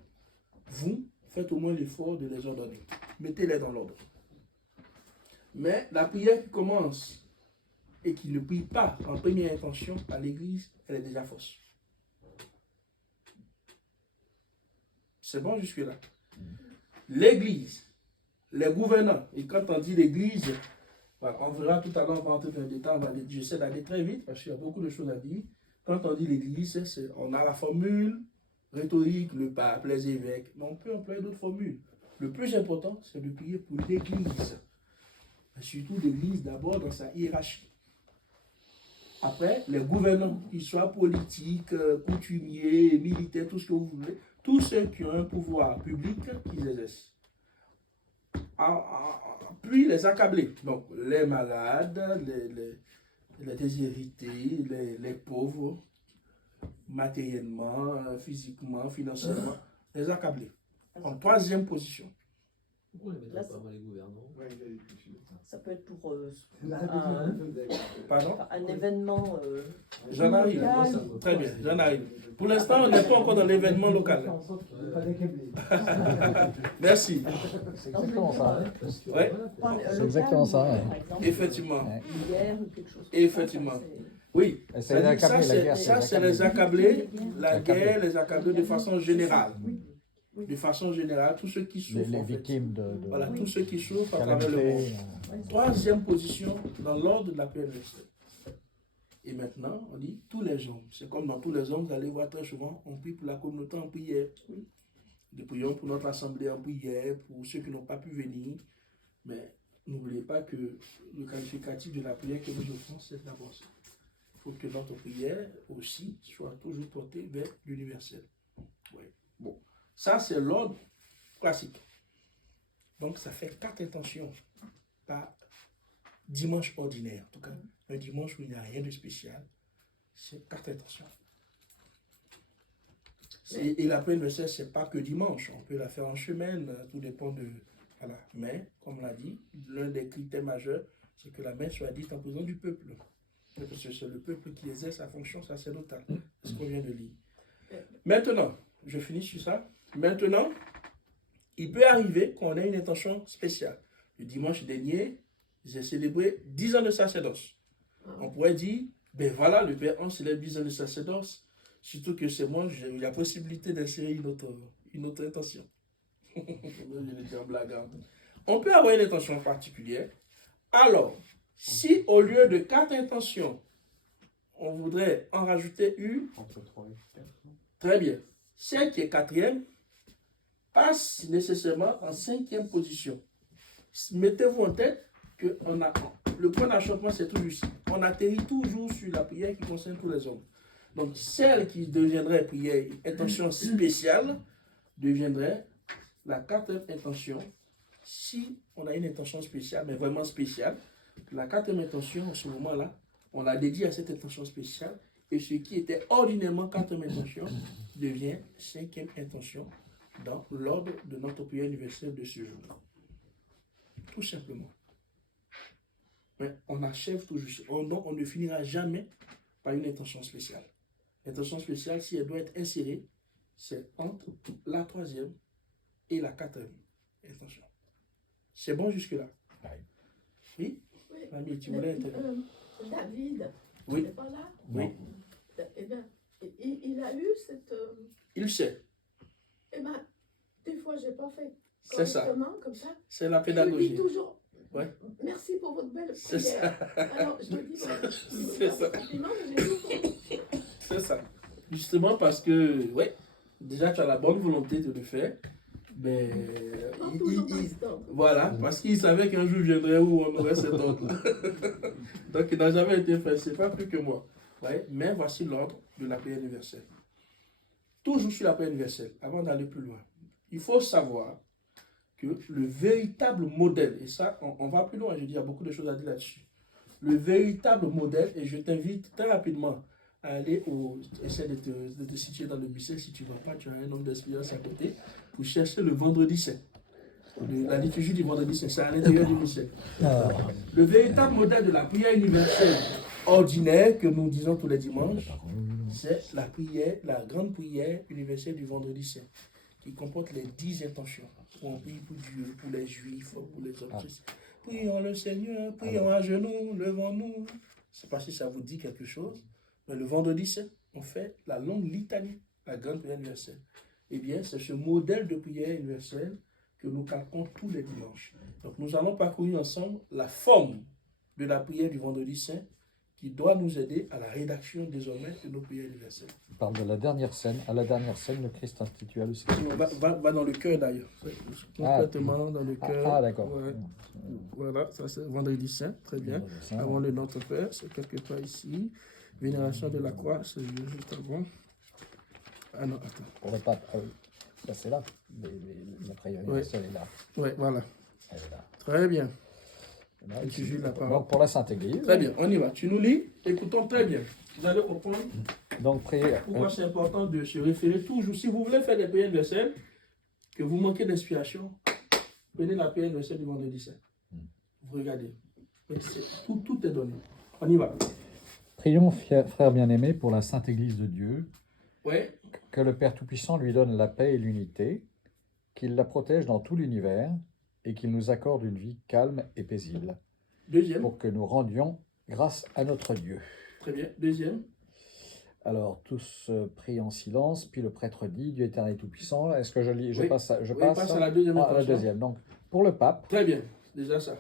vous faites au moins l'effort de les ordonner. Mettez-les dans l'ordre. Mais la prière qui commence et qui ne prie pas en première intention à l'église, elle est déjà fausse. C'est bon jusque-là. L'église, les gouvernants, et quand on dit l'église, voilà, on verra tout à l'heure, on va entrer dans le détail, j'essaie d'aller très vite parce qu'il y a beaucoup de choses à dire. quand on dit l'Église, on a la formule rhétorique, le pape, les évêques, mais on peut employer d'autres formules. Le plus important, c'est de prier pour l'Église. Et surtout l'Église d'abord dans sa hiérarchie. Après, les gouvernants, qu'ils soient politiques, coutumiers, militaires, tout ce que vous voulez, tous ceux qui ont un pouvoir public, qu'ils exercent. Puis les accabler. Donc, les malades, les déshérités, les pauvres, matériellement, physiquement, financièrement, les accabler. En troisième position. Pourquoi les mettre pas mal les gouvernants? Ça peut être pour Pardon? un événement. J'en arrive. Très bien, j'en arrive. Pour l'instant, on n'est pas encore dans l'événement local. Merci. C'est exactement ça. Ouais. C'est exactement ça. Ouais. Par exemple, Effectivement. une guerre ou quelque chose. Effectivement. Oui, C'est les accabler, la guerre. ça c'est les accabler, la guerre, les accabler de façon générale. De façon générale, tous ceux qui souffrent. Les victimes de Voilà, tous ceux qui souffrent à travers le monde. Troisième position dans l'ordre de la paix universelle. Et maintenant, on dit tous les hommes. C'est comme dans tous les hommes, vous allez voir très souvent, on prie pour la communauté en prière. Nous prions pour notre assemblée en prière, pour ceux qui n'ont pas pu venir. Mais n'oubliez pas que le qualificatif de la prière que nous offrons, c'est d'abord ça. Il faut que notre prière aussi soit toujours portée vers l'universel. Oui. Bon. Ça, c'est l'ordre classique. Donc, ça fait 4 intentions par dimanche ordinaire. En tout cas, un dimanche où il n'y a rien de spécial, c'est 4 intentions. Et la paix universelle, ce n'est pas que dimanche. On peut la faire en semaine, tout dépend de... Voilà. Mais, comme on l'a dit, l'un des critères majeurs, c'est que la messe soit dite en présence du peuple. Parce que c'est le peuple qui exerce sa fonction sacerdotale. C'est ce qu'on vient de lire. Maintenant, je finis sur ça. Maintenant, il peut arriver qu'on ait une intention spéciale. Le dimanche dernier, j'ai célébré 10 ans de sacerdoce. On pourrait dire, ben voilà, le Père, on célèbre 10 ans de sacerdoce. Surtout que c'est moi, j'ai eu la possibilité d'insérer une autre intention. Je vais dire en blaguant. On peut avoir une intention particulière. Alors, si au lieu de 4 intentions, on voudrait en rajouter une, Entre 3 et 4. très bien. Celle qui est 4e passe nécessairement en 5e position. Mettez-vous en tête que le point d'achoppement, c'est toujours ici. On atterrit toujours sur la prière qui concerne tous les hommes. Donc, celle qui deviendrait prière, intention spéciale, deviendrait la 4e intention. Si on a une intention spéciale, mais vraiment spéciale, la 4e intention, en ce moment-là, on la dédie à cette intention spéciale. Et ce qui était ordinairement 4e intention devient 5e intention dans l'ordre de notre prière universelle de ce jour. Tout simplement. Mais on achève toujours. On ne finira jamais par une intention spéciale. L'intention spéciale, si elle doit être insérée, c'est entre la 3e et la 4e intention. C'est bon jusque-là? Oui? Oui. Mamie, tu voulais intervenir? David, Oui. n'est pas là? Oui. Eh bien, il a eu cette... Il sait. Eh bien, des fois, je n'ai pas fait C'est ça. correctement, comme ça. C'est la Je pédagogie. dis toujours, Ouais. merci pour votre belle C'est prière. ça. Alors, je me dis, C'est ça. C'est ça. Justement parce que, ouais, déjà tu as la bonne volonté de le faire, mais voilà, parce qu'il savait qu'un jour viendrait où on aurait cet ordre. Donc il n'a jamais été fait, c'est pas plus que moi. Ouais, mais voici l'ordre de la prière universelle. Toujours sur la prière universelle, avant d'aller plus loin, il faut savoir que le véritable modèle, et ça, on va plus loin, je dis, il y a beaucoup de choses à dire là-dessus. Le véritable modèle, et je t'invite très rapidement à aller essayer de te situer dans le missel. Si tu ne vas pas, tu as un homme d'expérience à côté pour chercher le vendredi saint. La liturgie du vendredi saint, c'est à l'intérieur du missel. Le véritable modèle de la prière universelle ordinaire que nous disons tous les dimanches, c'est la prière, la grande prière universelle du vendredi saint, qui comporte les 10 intentions. On prie pour Dieu, pour les Juifs, pour les autres. Prions le Seigneur, prions à genoux, levons-nous. Je ne sais pas si ça vous dit quelque chose, mais le vendredi saint, on fait la longue litanie, la grande prière universelle. Eh bien, c'est ce modèle de prière universelle que nous calquons tous les dimanches. Donc, nous allons parcourir ensemble la forme de la prière du vendredi saint, qui doit nous aider à la rédaction désormais de nos prières universelles. Il parle de la dernière scène. À la dernière scène, le Christ institua le sacrifice. Va dans le cœur d'ailleurs. Complètement dans le cœur. Ah, d'accord. Ouais. Voilà, ça c'est vendredi saint, très bien. Vendredi saint, Avant le Notre Père, c'est quelque part ici. Vénération de la croix, c'est juste avant. Ah non, attends. Pour le pape, ah oui. Ça, c'est là. La prière universelle est là. Oui, voilà. Elle est là. Très bien. Là, Et tu joues la parole. donc, pour la Sainte Église. Très bien, on y va. Tu nous lis, écoutons très bien. Vous allez comprendre Donc, prière. pourquoi c'est important de se référer toujours. Si vous voulez faire des prières universelles, que vous manquez d'inspiration, prenez la prière universelle du vendredi saint. Vous regardez. Tout est donné. On y va. Prions, frères bien-aimés, pour la Sainte Église de Dieu, Oui, que le Père Tout-Puissant lui donne la paix et l'unité, qu'il la protège dans tout l'univers et qu'il nous accorde une vie calme et paisible, deuxième. pour que nous rendions grâce à notre Dieu. Très bien, deuxième. Alors, tous prient en silence, puis le prêtre dit, Dieu éternel et tout-puissant. Est-ce que je lis, je Oui. passe, je Oui, passe passe à la deuxième Ah, à la intention. deuxième. Donc, pour le pape, Très bien, déjà ça.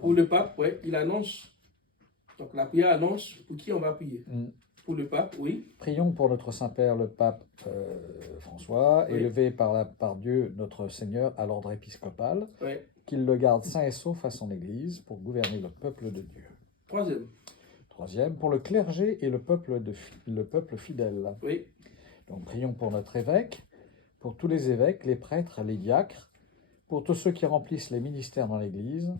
Pour le pape, oui, il annonce. Donc la prière annonce pour qui on va prier. Pour le pape, oui. prions pour notre Saint-Père, le pape François, Oui. élevé par Dieu, notre Seigneur, à l'ordre épiscopal, Oui. qu'il le garde sain et sauf à son Église pour gouverner le peuple de Dieu. Troisième, Troisième, pour le clergé et le peuple fidèle. oui. Donc, prions pour notre évêque, pour tous les évêques, les prêtres, les diacres, pour tous ceux qui remplissent les ministères dans l'Église,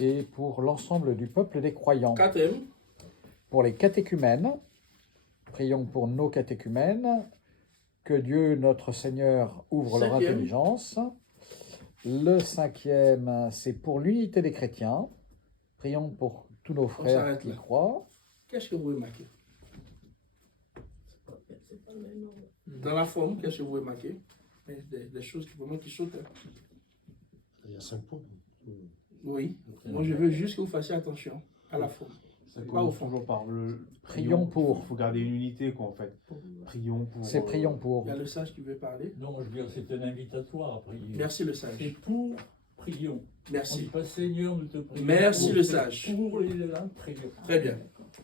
et pour l'ensemble du peuple des croyants. Quatrième, Pour les catéchumènes, prions pour nos catéchumènes, que Dieu notre Seigneur ouvre leur Cinquième. intelligence. Le cinquième, c'est pour l'unité des chrétiens. Prions pour tous nos frères s'arrête qui là. croient. qu'est-ce que vous remarquez? C'est pas le même ordre. Dans la forme, qu'est-ce que vous remarquez? Des choses qui, vraiment, qui sautent. Hein. Il y a 5 points. Oui. Moi, je veux juste que vous fassiez attention à la forme. Ça Pas au commence fond. toujours par le. Prions pour. Il faut garder une unité, quoi, en fait. Prions pour. C'est prions pour. Il y a le sage qui veut parler. Non, je veux dire, c'est un invitatoire à prier. Merci le C'est sage. pour, prions. On dit Merci. pas Seigneur, nous te prions. Merci, Pour, le c'est sage. Pour les gens, prions. Très bien.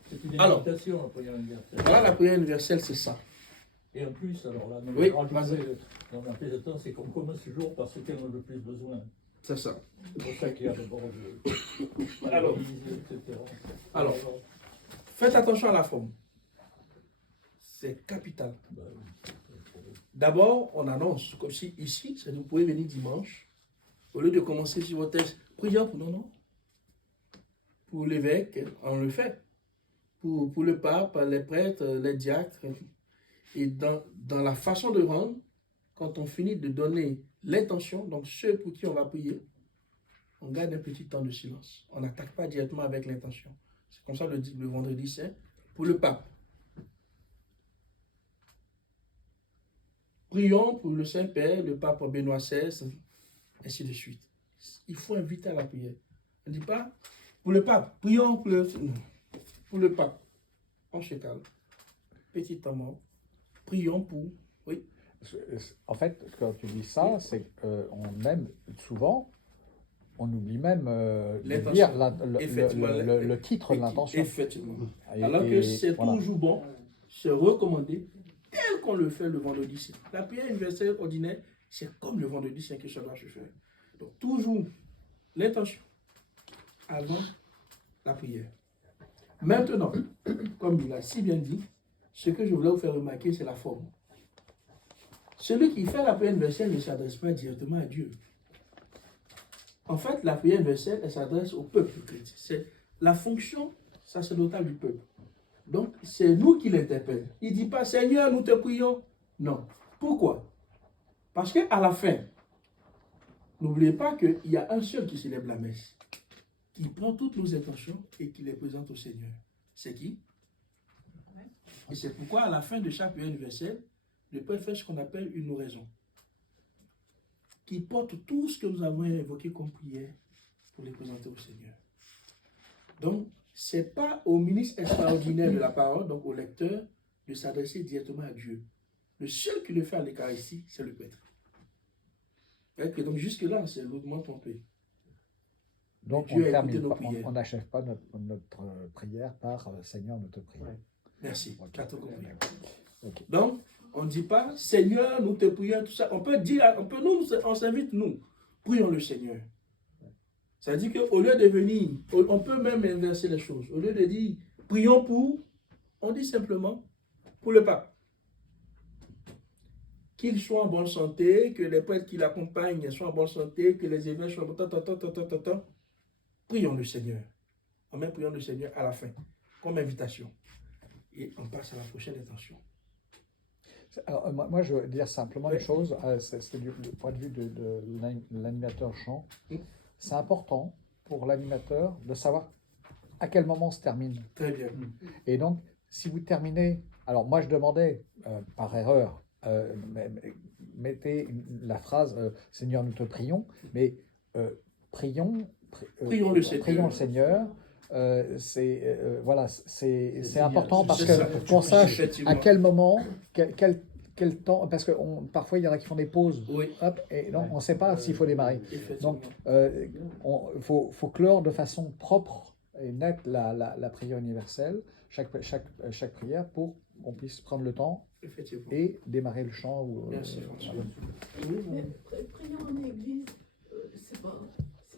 C'est une Alors. invitation, la prière universelle. Voilà la prière universelle, c'est ça. Et en plus, alors là, non, Oui, mais vas-y. dans la paix de temps, c'est qu'on commence toujours par ce qu'on a le plus besoin. C'est ça. C'est pour ça qu'il y a d'abord Alors. etc. Alors. Faites attention à la forme. C'est capital. Ben, D'abord, on annonce, comme si ici, c'est vous pouvez venir dimanche, au lieu de commencer sur votre texte, prions pour non. Pour l'évêque, on le fait. Pour le pape, les prêtres, les diacres. Et dans la façon de rendre, quand on finit de donner l'intention, donc ceux pour qui on va prier, on garde un petit temps de silence. On n'attaque pas directement avec l'intention. C'est comme ça le vendredi saint. Pour le pape, prions pour le Saint-Père, le pape Benoît XVI, ainsi de suite. Il faut inviter à la prière. On ne dit pas, pour le pape, prions pour le pape. On se calme. Petit temps mort. Prions pour... Oui. En fait, quand tu dis ça, c'est qu'on même souvent, on oublie même de L'intention. dire Effectivement, le titre de l'intention. Effectivement. Et- Alors que et c'est voilà. toujours bon, c'est recommandé, tel qu'on le fait le vendredi saint. La prière universelle ordinaire, c'est comme le vendredi saint que ça doit se faire. Donc toujours l'intention avant la prière. Maintenant, comme il a si bien dit, ce que je voulais vous faire remarquer, c'est la forme. Celui qui fait la prière universelle ne s'adresse pas directement à Dieu. En fait, la prière universelle, elle s'adresse au peuple chrétien. C'est la fonction sacerdotale du peuple. Donc, c'est nous qui l'interpellons. Il ne dit pas, Seigneur, nous te prions. Non. Pourquoi? Parce qu'à la fin, n'oubliez pas qu'il y a un seul qui célèbre la messe, qui prend toutes nos intentions et qui les présente au Seigneur. C'est qui? Et c'est pourquoi, à la fin de chaque prière universelle, le peuple fait ce qu'on appelle une oraison, qui porte tout ce que nous avons évoqué comme prière pour les présenter au Seigneur. Donc, ce n'est pas au ministre extraordinaire de la parole, donc au lecteur, de s'adresser directement à Dieu. Le seul qui le fait à l'Eucharistie, c'est le prêtre. Et donc jusque-là, c'est lourdement trompé. Donc Dieu a écouté termine nos pas- prières. on n'achève pas notre prière par Seigneur, nous te prions. Ouais. Merci. Ok. Tu as tout compris. Ok. Donc, on ne dit pas Seigneur, nous te prions, tout ça. On peut dire, on s'invite, nous, prions le Seigneur. Ça veut dire qu'au lieu de venir, on peut même inverser les choses. Au lieu de dire prions pour, on dit simplement pour le pape. Qu'il soit en bonne santé, que les prêtres qui l'accompagnent soient en bonne santé, que les évêques soient en bonne santé. Prions le Seigneur. On met prions le Seigneur à la fin, comme invitation. Et on passe à la prochaine intention. Alors, moi, je veux dire simplement une chose, c'est du point de vue de l'animateur chant. C'est important pour l'animateur de savoir à quel moment se termine. Très bien. Et donc, si vous terminez, alors moi je demandais par erreur, mettez la phrase Seigneur, nous te prions, mais prions Prions le Seigneur. Prions le Seigneur. Voilà, c'est important parce C'est ça. qu'on sache Effectivement. à quel moment, quel temps, parce que parfois il y en a qui font des pauses, Oui, hop, et donc on ne sait pas s'il faut démarrer. effectivement. Donc, il faut clore de façon propre et nette la prière universelle, chaque prière, pour qu'on puisse prendre le temps Effectivement. et démarrer le chant. Merci, François. Mais prions en église,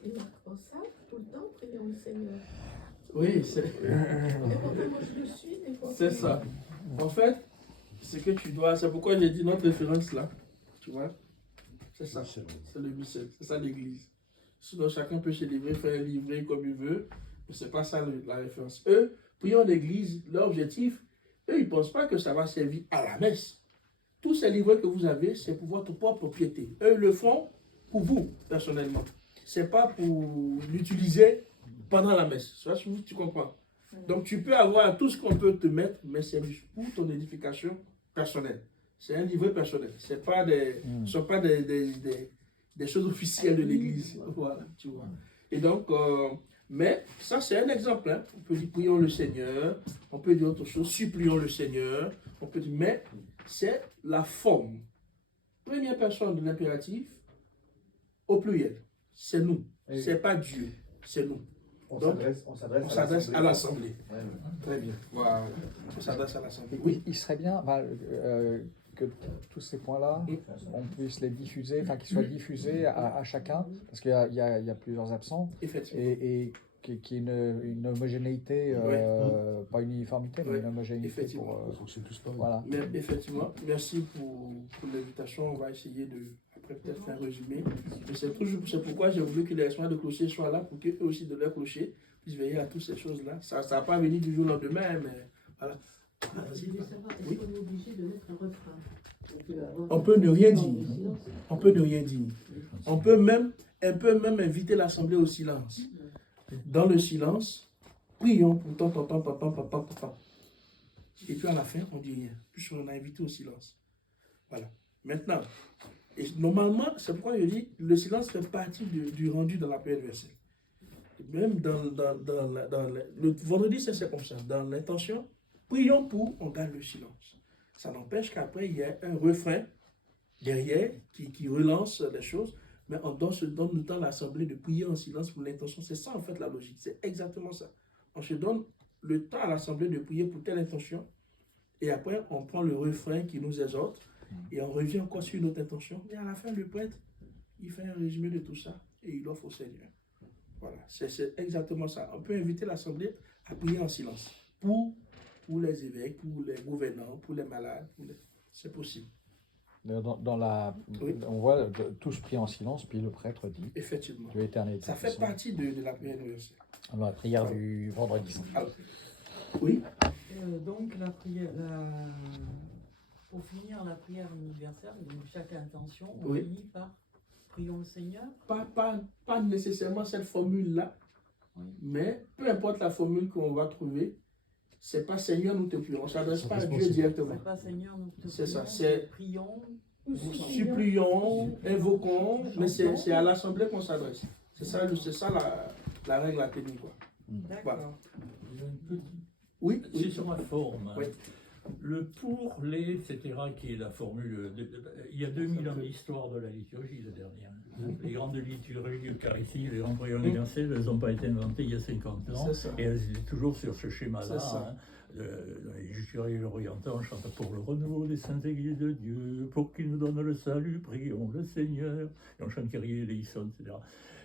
il marque pas ça tout le temps, prions le Seigneur. Oui, c'est Mais pourtant, moi je le suis des fois. c'est ça. En fait, c'est que tu dois. C'est pourquoi j'ai dit notre référence là. Tu vois? C'est ça. C'est vrai. C'est le missel. C'est ça l'église. Sinon, chacun peut se livrer, faire un livret comme il veut. Mais c'est pas ça la référence. Eux, prions l'église, leur objectif, eux, ils ne pensent pas que ça va servir à la messe. Tous ces livrets que vous avez, c'est pour votre propre piété. Eux, ils le font pour vous, personnellement. C'est pas pour l'utiliser pendant la messe. Ça, tu comprends. Donc, tu peux avoir tout ce qu'on peut te mettre, mais c'est juste pour ton édification personnelle. C'est un livret personnel. Ce ne sont pas des choses officielles de l'Église. Voilà, tu vois. Et donc, mais ça, c'est un exemple. Hein. On peut dire prions le Seigneur, on peut dire autre chose, supplions le Seigneur, on peut dire, mais c'est la forme. Première personne de l'impératif au pluriel. C'est nous. C'est pas Dieu, c'est nous. On Donc, s'adresse à l'Assemblée. Ouais, ouais. Très bien. Voilà. On s'adresse à l'Assemblée. Oui. Il serait bien que tous ces points-là, on puisse les diffuser, enfin qu'ils soient diffusés à chacun, parce qu'il y a plusieurs absents, Effectivement. et qu'il y ait une homogénéité, pas une uniformité, mais Ouais. une homogénéité Effectivement. pour... Il faut que c'est tous pareil. voilà. Mais effectivement, merci pour l'invitation. On va essayer de, après peut-être faire un résumé. Mais c'est pourquoi j'ai voulu que les responsables de clocher soient là pour qu'eux aussi de leur clocher puissent veiller à toutes ces choses-là. Ça ne va pas venir du jour au lendemain, mais voilà. Je voulais savoir, est-ce Oui. qu'on est obligé de mettre un refrain? On peut ne rien dire. On peut ne rien dire. On peut même inviter l'Assemblée au silence. Dans le silence, prions pour tant. Et puis à la fin, on dit rien. Puisqu'on a invité au silence. Voilà. Maintenant, et normalement, c'est pourquoi je dis, le silence fait partie du rendu dans la prière universelle. Même le vendredi, c'est comme ça. Dans l'intention, prions pour, on garde le silence. Ça n'empêche qu'après, il y a un refrain derrière qui relance les choses. Mais on donne le temps à l'Assemblée de prier en silence pour l'intention. C'est ça en fait la logique. C'est exactement ça. On se donne le temps à l'Assemblée de prier pour telle intention. Et après, on prend le refrain qui nous exhorte. Et on revient encore sur une autre intention. Et à la fin, le prêtre, il fait un résumé de tout ça. Et il offre au Seigneur. Voilà. C'est exactement ça. On peut inviter l'Assemblée à prier en silence. Pour les évêques, pour les gouvernants, pour les malades. C'est possible. Oui. On voit tous prient en silence, puis le prêtre dit Effectivement. Dieu éternel. Ça fait partie de la prière universelle. Dans la prière du vendredi saint. Alors, oui. Donc, pour finir la prière universelle, donc chaque intention, on Oui. finit par prions le Seigneur. Pas nécessairement cette formule-là, Oui. mais peu importe la formule qu'on va trouver, c'est pas Seigneur, nous te prions. On ne s'adresse pas à Dieu possible. directement. C'est pas Seigneur, nous te C'est ça, prions, c'est- prions. Nous supplions, invoquons, mais c'est à l'Assemblée qu'on s'adresse. C'est ça la règle à tenir. Quoi. D'accord. Oui, C'est oui. sur la forme. Oui. Le pour, les, etc., qui est la formule. Il y a 2000 ans d'histoire de la liturgie, la dernière. Les grandes liturgies eucharistiques, les grands prières universelles, elles n'ont pas été inventées il y a 50 ans. Et elles étaient toujours sur ce schéma-là. Hein. Dans les liturgies orientales, on chante pour le renouveau des saintes églises de Dieu, pour qu'il nous donne le salut, prions le Seigneur. Et on chante Kyrie eleison,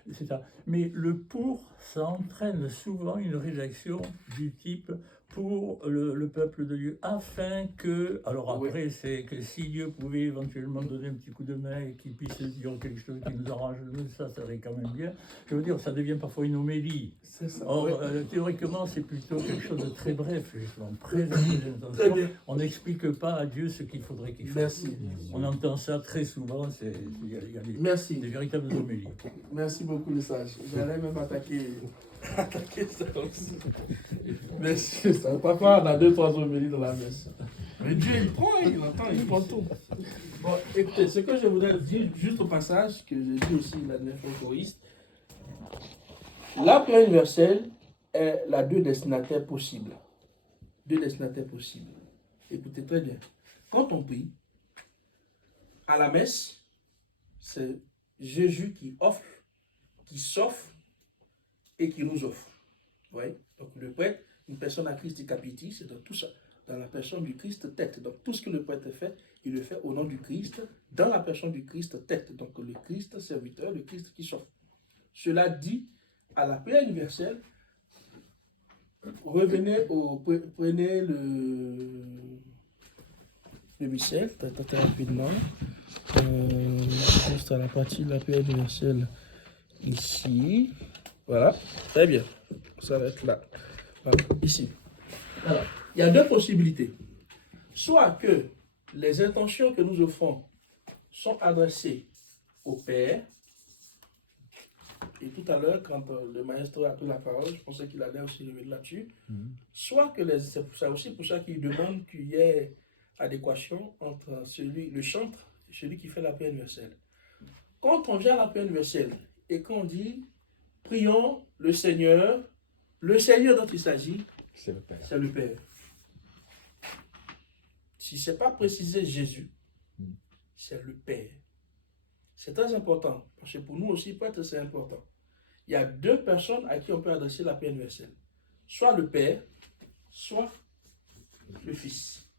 etc. Mais le pour, ça entraîne souvent une rédaction du type pour le peuple de Dieu, afin que, alors après, c'est que si Dieu pouvait éventuellement donner un petit coup de main et qu'il puisse dire quelque chose qui nous arrange, ça serait quand même bien. Je veux dire, ça devient parfois une homélie. Or, théoriquement, c'est plutôt quelque chose de très bref, justement, présenter les intentions. On n'explique pas à Dieu ce qu'il faudrait qu'il fasse. Merci. On entend ça très souvent, il y a des véritables homélies. Merci beaucoup, le sage. J'allais même attaquer ça aussi. Merci, ça. Parfois, on a 2-3 homélies dans la messe. Mais Dieu, il prend, il entend, il prend tout. Bon, écoutez, ce que je voudrais dire, juste au passage, que j'ai dit aussi la dernière fois au choriste, la prière universelle est la deux destinataires possibles. Deux destinataires possibles. Écoutez très bien. Quand on prie, à la messe, c'est Jésus qui offre, qui s'offre et qui nous offre. Vous voyez? Donc le prêtre, une personne à Christ Capiti, c'est dans tout ça, dans la personne du Christ tête. Donc tout ce que le prêtre fait, il le fait au nom du Christ, dans la personne du Christ tête. Donc le Christ serviteur, le Christ qui s'offre. Cela dit, à la prière universelle, prenez le missel, très rapidement, juste à la partie de la prière universelle, ici, voilà, très bien, ça va être là, voilà, ici. Alors, il y a deux possibilités, soit que les intentions que nous offrons sont adressées au Père. Et tout à l'heure, quand le maestro a pris la parole, je pensais qu'il allait aussi revenir là-dessus. Soit que c'est pour ça qu'il demande qu'il y ait adéquation entre le chantre et celui qui fait la prière universelle. Quand on vient à la prière universelle et qu'on dit prions le Seigneur dont il s'agit, c'est le Père. C'est le Père. Si ce n'est pas précisé Jésus, c'est le Père. C'est très important, parce que pour nous aussi, prêtre, c'est important. Il y a deux personnes à qui on peut adresser la prière universelle. Soit le Père, soit le Fils.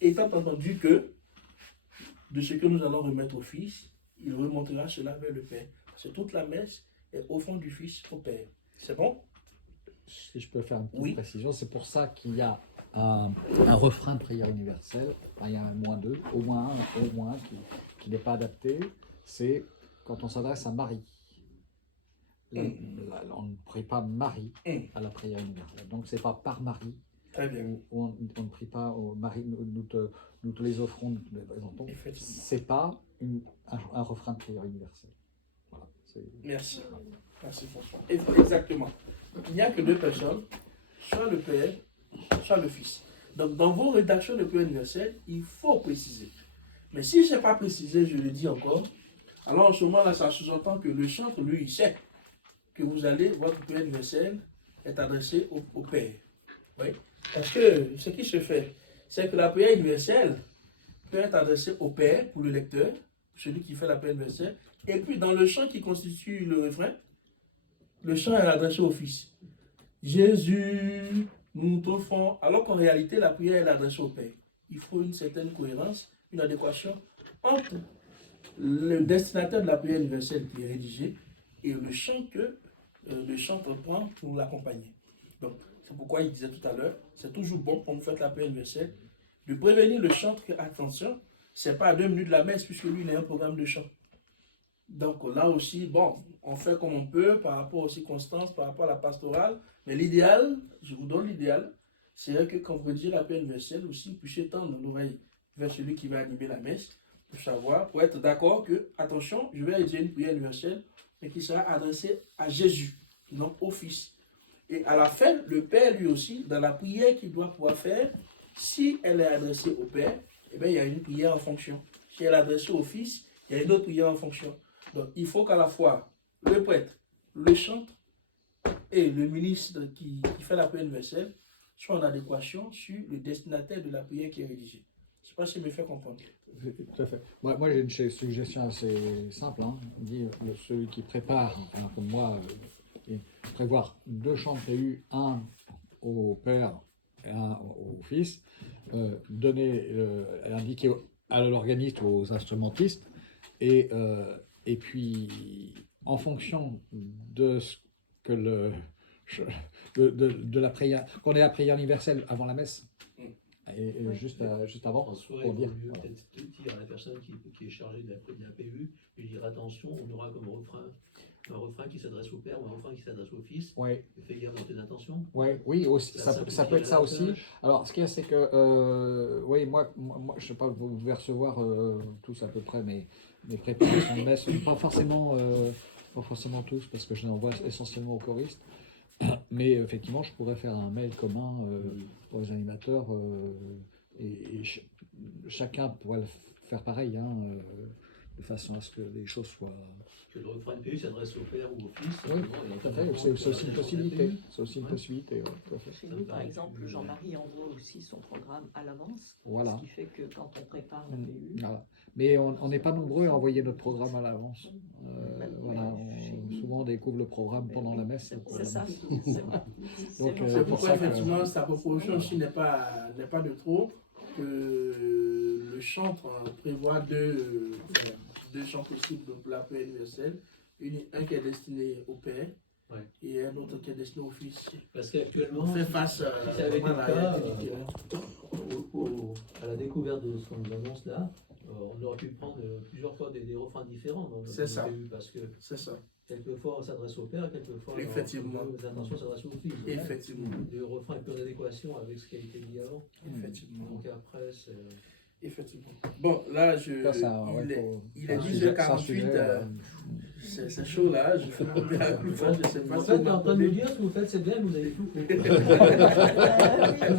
Étant entendu que, de ce que nous allons remettre au Fils, il remontera cela vers le Père. Parce que toute la messe est au fond du Fils au Père. C'est bon? Si je peux faire une petite précision, c'est pour ça qu'il y a un refrain de prière universelle. Il y a un -2, au moins un qui n'est pas adapté. C'est quand on s'adresse à Marie. On ne prie pas Marie à la prière universelle. Donc c'est pas par Marie. Très bien. On ne prie pas Marie, nous te les offrons, nous te les présentons. C'est pas un refrain de prière universelle. Voilà, merci. Merci François. Exactement. Il n'y a que deux personnes, soit le Père, soit le Fils. Donc dans vos rédactions de prière universelle, il faut préciser. Mais si ce n'est pas précisé, je le dis encore, alors en ce moment-là, ça sous-entend que le chantre, lui, il sait que votre prière universelle est adressée au Père. Oui. Parce que ce qui se fait, c'est que la prière universelle peut être adressée au Père pour le lecteur, celui qui fait la prière universelle, et puis dans le chant qui constitue le refrain, le chant est adressé au Fils. Jésus, nous t'offrons, alors qu'en réalité, la prière est adressée au Père. Il faut une certaine cohérence, une adéquation entre le destinataire de la prière universelle qui est rédigé et le chant que le chantre prend pour l'accompagner. Donc, c'est pourquoi il disait tout à l'heure, c'est toujours bon quand vous faites la prière universelle de prévenir le chantre que, attention, c'est pas à 2 minutes de la messe puisque lui, il a un programme de chant. Donc là aussi, bon, on fait comme on peut par rapport aux circonstances, par rapport à la pastorale, mais l'idéal, je vous donne l'idéal, c'est que quand vous rédigez la prière universelle aussi, vous puissiez tendre l'oreille vers celui qui va animer la messe, pour savoir, pour être d'accord que, attention, je vais rédiger une prière universelle, mais qui sera adressée à Jésus, non au Fils. Et à la fin, le Père, lui aussi, dans la prière qu'il doit pouvoir faire, si elle est adressée au Père, eh bien, il y a une prière en fonction. Si elle est adressée au Fils, il y a une autre prière en fonction. Donc, il faut qu'à la fois, le prêtre, le chantre et le ministre qui fait la prière universelle soit en adéquation sur le destinataire de la prière qui est rédigée. Je ne sais pas si je me fais comprendre. Tout à fait. Moi j'ai une suggestion assez simple. Hein. Dire celui qui prépare, enfin, comme moi, prévoir 2 chants de PU, un au père et un au fils, indiquer à l'organiste ou aux instrumentistes, et puis en fonction de ce que de la prière, qu'on ait la prière universelle avant la messe, et juste avant, En soirée, pour dire. il vaut mieux peut-être dire à la personne qui est chargée de la PU, de dire attention, on aura comme refrain un refrain qui s'adresse au père ou un refrain qui s'adresse au fils. Ouais. Fais gaffe dans tes intentions. Ouais, oui, aussi, ça peut être ça aussi. Alors, ce qu'il y a, c'est que, oui, moi, je ne sais pas, vous devez recevoir tous à peu près mes préparations de messe, pas forcément tous, parce que je les envoie essentiellement aux choristes. Mais effectivement, je pourrais faire un mail commun aux animateurs et chacun pourrait le faire pareil, hein, de façon à ce que les choses soient. Que le refrain de PU s'adresse au père ou au fils. Oui, tout à fait, c'est aussi une possibilité. C'est aussi une possibilité, ouais, tout à fait. Chez nous, par exemple, Jean-Marie envoie aussi son programme à l'avance. Voilà. Ce qui fait que quand on prépare la PU. Voilà. Mais on n'est pas nombreux à envoyer notre programme à l'avance. Voilà, souvent on découvre le programme pendant la messe. C'est ça, c'est vrai. Donc, c'est pourquoi effectivement sa proposition aussi n'est pas de trop, que le chantre prévoit deux chants possibles donc pour la prière universelle, un qui est destiné au père et un autre qui est destiné au fils. Parce qu'actuellement, on fait face si ça avait été le cas, à la découverte de ce qu'on nous annonce là, on aurait pu prendre plusieurs fois des refrains différents dans notre PU, parce que quelquefois on s'adresse au père, quelquefois les intentions s'adressent au fils. Effectivement. Le refrain est plus en adéquation avec ce qui a été dit avant. Effectivement. Donc après, c'est... Effectivement. Bon, là, il est 10h48. C'est chaud là. Je fais mon bien à coup de je sais pas. En fait, tu es en train de nous dire ce que vous faites, c'est bien, vous avez tout fait. Vous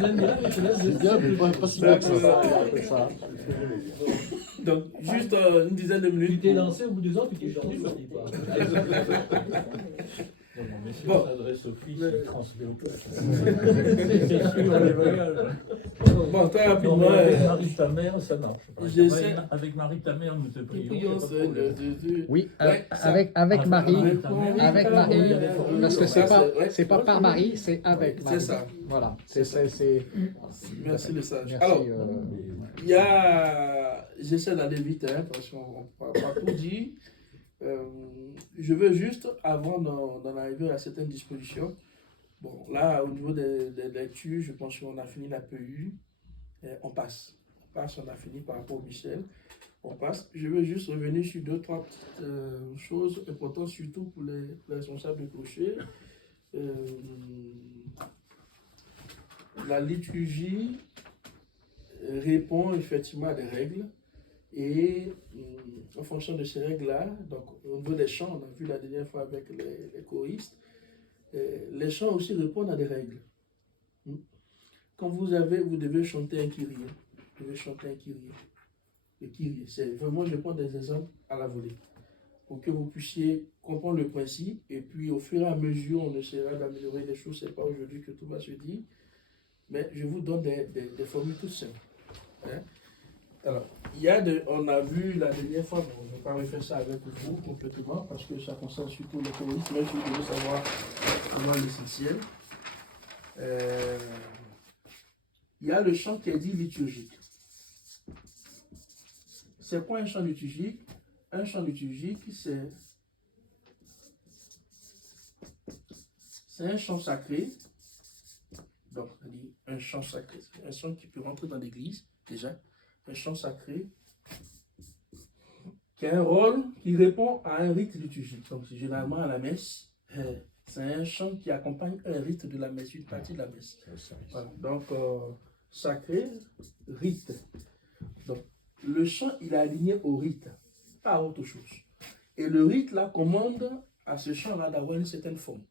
aimez bien, mais c'est bien, mais pas si bien que ça. Donc, juste une dizaine de minutes. Tu t'es lancé au bout de 2 ans, puis tu t'es perdu, je ne dis pas. Mais si on s'adresse au fils, il transmet au père. C'est sûr, les bagages. Bon, très rapidement. Avec Marie ta mère, ça marche. Avec Marie ta mère, nous te prions. Oui, avec Marie, parce que c'est pas par Marie, c'est avec Marie. C'est ça. Voilà. Merci le sage. Merci, alors, il y a, j'essaie d'aller vite, hein, parce qu'on ne va pas tout dire. Je veux juste, avant d'en arriver à certaines dispositions, bon, là, au niveau des lectures, je pense qu'on a fini la PU, on passe, on a fini par rapport au Michel, on passe. Je veux juste revenir sur 2-3 petites choses importantes, surtout pour les responsables de clocher. La liturgie répond effectivement à des règles. Et en fonction de ces règles-là, donc au niveau des chants, on a vu la dernière fois avec les choristes, les chants aussi répondent à des règles. Quand vous devez chanter un kyrie, vous devez chanter un kyrie. Le kyrie, c'est vraiment, je prends des exemples à la volée, pour que vous puissiez comprendre le principe, et puis au fur et à mesure, on essaiera d'améliorer les choses. Ce n'est pas aujourd'hui que tout va se dire, mais je vous donne des formules toutes simples. Hein? Alors, on a vu la dernière fois, bon, je ne vais pas refaire ça avec vous complètement parce que ça concerne surtout les choristes, mais je voulais savoir comment l'essentiel. Il y a le chant qui est dit liturgique. C'est quoi un chant liturgique? Un chant liturgique, c'est un chant sacré. Donc, on dit un chant sacré, c'est un chant qui peut rentrer dans l'église déjà. Un chant sacré qui a un rôle qui répond à un rite liturgique. Donc, généralement à la messe, c'est un chant qui accompagne un rite de la messe, une partie de la messe. Voilà. Donc, sacré, rite. Donc, le chant, il est aligné au rite, pas à autre chose. Et le rite, là, commande à ce chant-là d'avoir une certaine forme.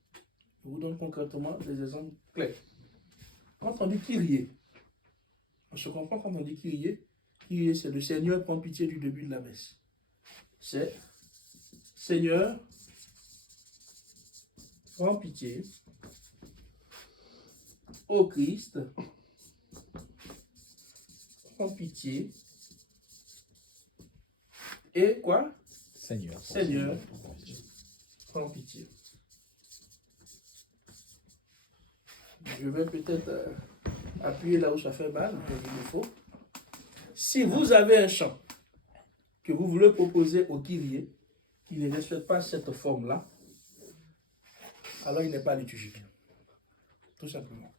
Je vous donne concrètement des exemples clairs. Quand on dit Kyrie, on se comprend quand on dit Kyrie. Kyrie, c'est le Seigneur prend pitié du début de la messe. C'est Seigneur, prends pitié Ô Christ, prends pitié. Et quoi? Seigneur. Seigneur, prends pitié. Je vais peut-être appuyer là où ça fait mal, comme il le faut. Si vous avez un chant que vous voulez proposer au Kyrie, qui ne respecte pas cette forme-là, alors il n'est pas liturgique. Tout simplement.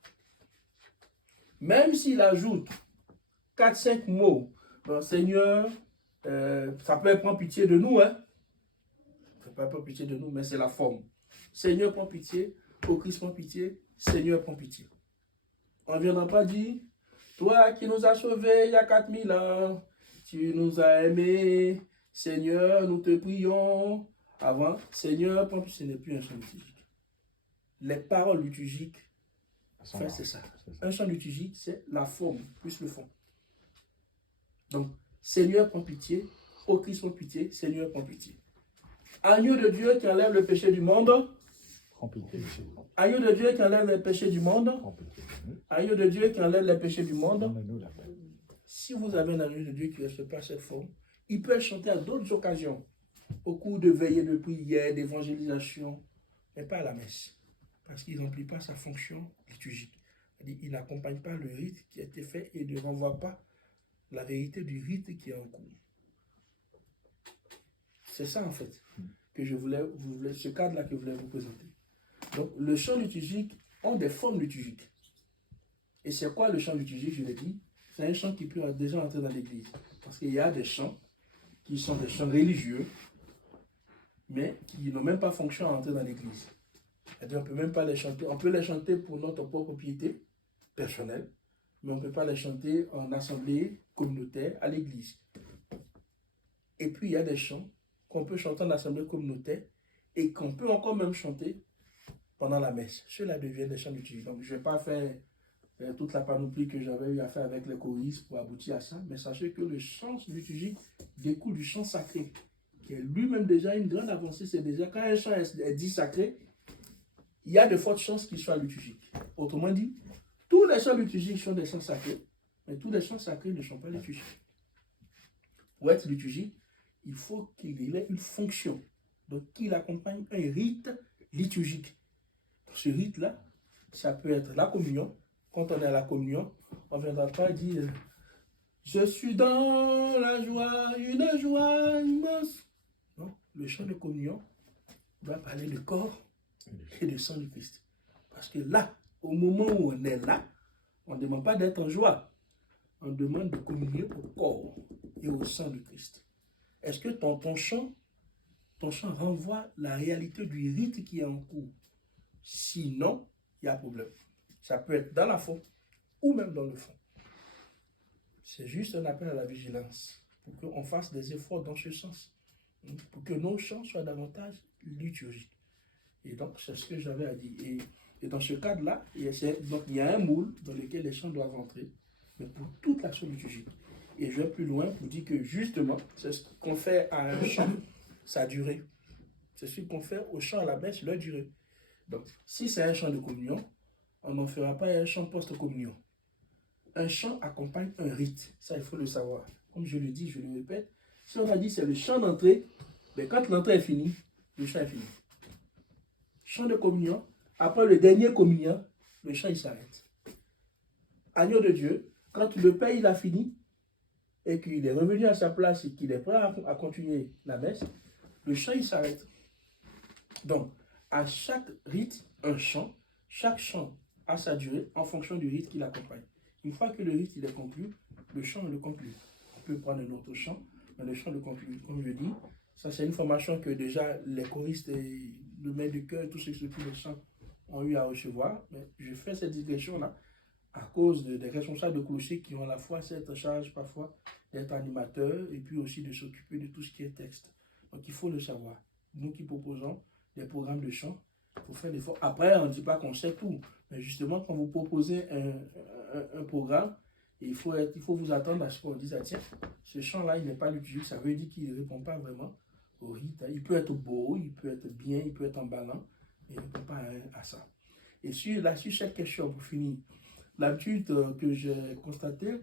Même s'il ajoute 4-5 mots, bon, Seigneur, ça peut prendre pitié de nous, hein? Ça peut prendre pitié de nous, mais c'est la forme. Seigneur, prends pitié. Ô Christ, prends pitié. Seigneur, prends pitié. On ne viendra pas dire, toi qui nous as sauvés il y a 4000 ans, tu nous as aimés, Seigneur, nous te prions. Avant, Seigneur, prends pitié, ce n'est plus un chant liturgique. Les paroles liturgiques, enfin, c'est ça. Un chant liturgique, c'est la forme plus le fond. Donc, Seigneur, prends pitié. Ô Christ, prends pitié. Seigneur, prends pitié. Agneau de Dieu qui enlève le péché du monde. Agneau de Dieu qui enlève les péchés du monde. Agneau de Dieu qui enlève les péchés du monde. Si vous avez un agneau de Dieu qui ne respecte pas cette forme, il peut chanter à d'autres occasions, au cours de veillées de prière, d'évangélisation, mais pas à la messe, parce qu'il ne remplit pas sa fonction liturgique. Il n'accompagne pas le rite qui a été fait et ne renvoie pas la vérité du rite qui est en cours. C'est ça en fait que je voulais, ce cadre-là que je voulais vous présenter. Donc le chant liturgique ont des formes liturgiques. Et c'est quoi le chant liturgique, je l'ai dit? C'est un chant qui peut déjà entrer dans l'église. Parce qu'il y a des chants qui sont des chants religieux, mais qui n'ont même pas fonction à entrer dans l'église. C'est-à-dire on ne peut même pas les chanter. On peut les chanter pour notre propre piété personnelle, mais on ne peut pas les chanter en assemblée communautaire à l'église. Et puis il y a des chants qu'on peut chanter en assemblée communautaire et qu'on peut encore même chanter pendant la messe. Ceux-là deviennent des chants liturgiques. Donc je ne vais pas faire toute la panoplie que j'avais eu à faire avec les choristes pour aboutir à ça, mais sachez que le chant liturgique découle du chant sacré, qui est lui-même déjà une grande avancée. C'est déjà quand un chant est dit sacré, il y a de fortes chances qu'il soit liturgique. Autrement dit, tous les chants liturgiques sont des chants sacrés, mais tous les chants sacrés ne sont pas liturgiques. Pour être liturgique, il faut qu'il ait une fonction, donc qu'il accompagne un rite liturgique. Ce rite-là, ça peut être la communion. Quand on est à la communion, on ne viendra pas dire « Je suis dans la joie, une joie immense ». Non, le chant de communion doit parler du corps et du sang du Christ. Parce que là, au moment où on est là, on ne demande pas d'être en joie. On demande de communier au corps et au sang du Christ. Est-ce que ton chant renvoie la réalité du rite qui est en cours? Sinon, il y a problème. Ça peut être dans la forme ou même dans le fond. C'est juste un appel à la vigilance pour qu'on fasse des efforts dans ce sens, pour que nos chants soient davantage liturgiques. Et donc, c'est ce que j'avais à dire. Et dans ce cadre-là, il y a un moule dans lequel les chants doivent entrer, mais pour toute l'action liturgique. Et je vais plus loin pour dire que justement, c'est ce qu'on fait à un chant, sa durée. C'est ce qu'on fait au chant à la messe, leur durée. Donc, si c'est un chant de communion, on n'en fera pas un chant post-communion. Un chant accompagne un rite. Ça, il faut le savoir. Comme je le dis, je le répète. Si on a dit c'est le chant d'entrée, mais quand l'entrée est finie, le chant est fini. Chant de communion, après le dernier communion, le chant il s'arrête. Agneau de Dieu, quand le Père il a fini et qu'il est revenu à sa place et qu'il est prêt à continuer la messe, le chant il s'arrête. Donc, à chaque rite, un chant, chaque chant a sa durée en fonction du rite qui l'accompagne. Une fois que le rite il est conclu, le chant le conclut. On peut prendre un autre chant, mais le chant le conclut. Comme je dis, ça c'est une formation que déjà les choristes et le maître du chœur, tous ceux qui s'occupent des chants ont eu à recevoir. Mais je fais cette digression-là à cause des responsables de clocher qui ont à la fois cette charge parfois d'être animateurs et puis aussi de s'occuper de tout ce qui est texte. Donc il faut le savoir. Nous qui proposons des programmes de chant, il faut faire l'effort. Après, on ne dit pas qu'on sait tout, mais justement, quand vous proposez un programme, il faut vous attendre à ce qu'on dise, ah, tiens, ce chant-là, il n'est pas liturgique, ça veut dire qu'il ne répond pas vraiment au rite. Il peut être beau, il peut être bien, il peut être emballant, mais il ne répond pas à ça. Et sur chaque question, pour finir, l'habitude que j'ai constatée,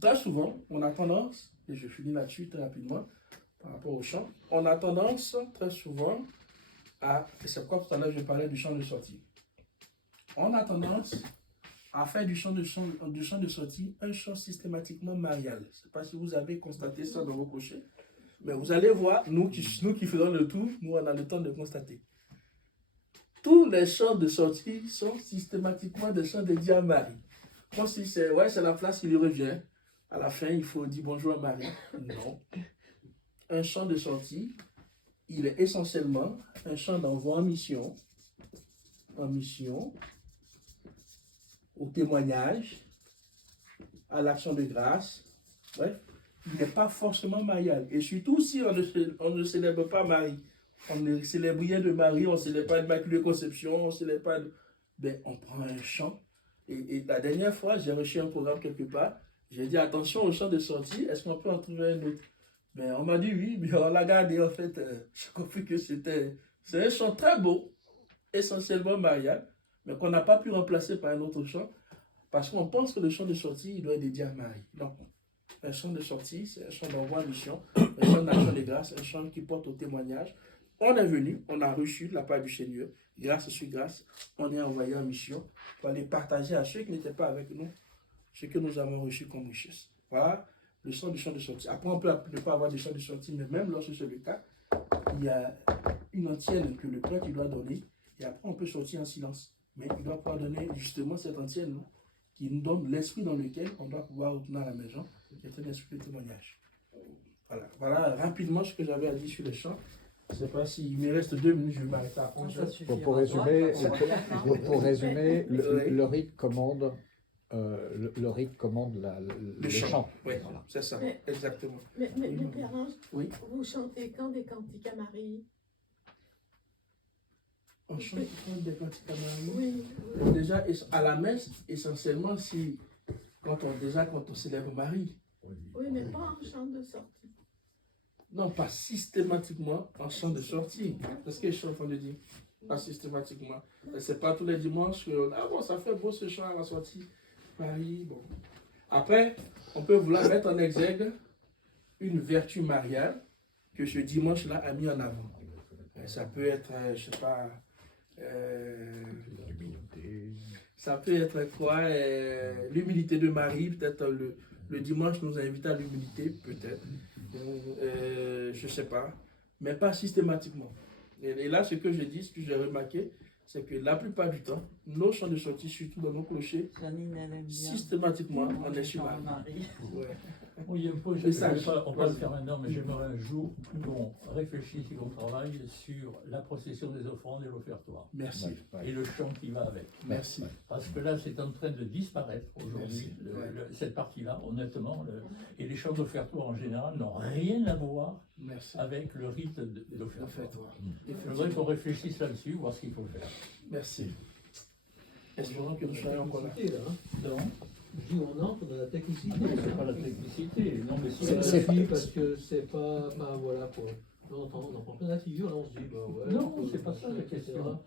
très souvent, on a tendance, et je finis là-dessus très rapidement, par rapport au chant, on a tendance très souvent à, et c'est pourquoi tout à l'heure je parlais du chant de sortie, on a tendance à faire du chant de sortie un chant systématiquement marial. Je ne sais pas si vous avez constaté ça dans vos clochers, mais vous allez voir, nous qui faisons le tout, nous on a le temps de constater. Tous les chants de sortie sont systématiquement des chants dédiés à Marie. Comme si c'est la place qui lui revient. À la fin, il faut dire bonjour à Marie. Non. Un chant de sortie, il est essentiellement un chant d'envoi en mission, au témoignage, à l'action de grâce. Bref, il n'est pas forcément marial. Et surtout si on ne célèbre pas Marie. On ne célèbre rien de Marie, on ne célèbre pas l'Immaculée Conception, on ne célèbre pas... Ben, on prend un chant. Et la dernière fois, j'ai reçu un programme quelque part. J'ai dit attention au chant de sortie, est-ce qu'on peut en trouver un autre? Ben, on m'a dit oui, mais on l'a gardé en fait. J'ai compris que c'est un chant très beau, essentiellement marial, mais qu'on n'a pas pu remplacer par un autre chant, parce qu'on pense que le chant de sortie, il doit être dédié à Marie. Donc, un chant de sortie, c'est un chant d'envoi en mission, un chant d'action de grâce, un chant qui porte au témoignage. On est venu, on a reçu de la part du Seigneur, grâce sur grâce, on est envoyé en mission pour aller partager à ceux qui n'étaient pas avec nous ce que nous avons reçu comme richesse. Voilà le chant de sortie. Après, on peut ne pas avoir de chant de sortie, mais même lorsque c'est le cas, il y a une antienne que le prêtre doit donner, et après on peut sortir en silence. Mais il doit pouvoir donner justement cette antienne qui nous donne l'esprit dans lequel on doit pouvoir retourner à la maison, qui est un esprit de témoignage. Voilà rapidement ce que j'avais à dire sur le chant. Je ne sais pas s'il me reste 2 minutes, je vais m'arrêter à 11 heures. Pour résumer, le rite commande le chant. Oui, voilà. C'est ça, exactement. Mais Père Ange, oui. Vous chantez quand des cantiques à Marie? On chante quand des cantiques à Marie? Oui. Déjà, à la messe, essentiellement, quand on célèbre Marie. Oui, mais pas en chant de sortie. Non, pas systématiquement en chant de sortie. C'est ce que je suis en train de dire. Pas systématiquement. C'est pas tous les dimanches que, ça fait beau ce chant à la sortie. Marie, bon. Après, on peut vouloir mettre en exergue une vertu mariale que ce dimanche-là a mis en avant. Ça peut être, je sais pas, ça peut être quoi, l'humilité de Marie, peut-être le dimanche nous invite à l'humilité, peut-être. Je ne sais pas, mais pas systématiquement. Et là, ce que je dis, ce que j'ai remarqué, c'est que la plupart du temps, nos chants de sortie, surtout dans nos clochers, systématiquement, on est sur Marie. Ouais. Oui, on peut le faire maintenant, mais j'aimerais un jour qu'on réfléchisse et qu'on travaille sur la procession des offrandes et l'offertoire. Merci. Et le chant qui va avec. Merci. Parce que là, c'est en train de disparaître aujourd'hui, cette partie-là, honnêtement. Et les chants d'offertoire en général n'ont rien à voir avec le rite d'offertoire. Il faudrait qu'on réfléchisse là-dessus, voir ce qu'il faut faire. Merci. Espérons que nous soyons encore là. Je dis on entre dans la technicité. C'est pas la technicité. Non, mais c'est parce que c'est pas voilà quoi. On prend plein la figure, là on se dit non, c'est pas ça la question.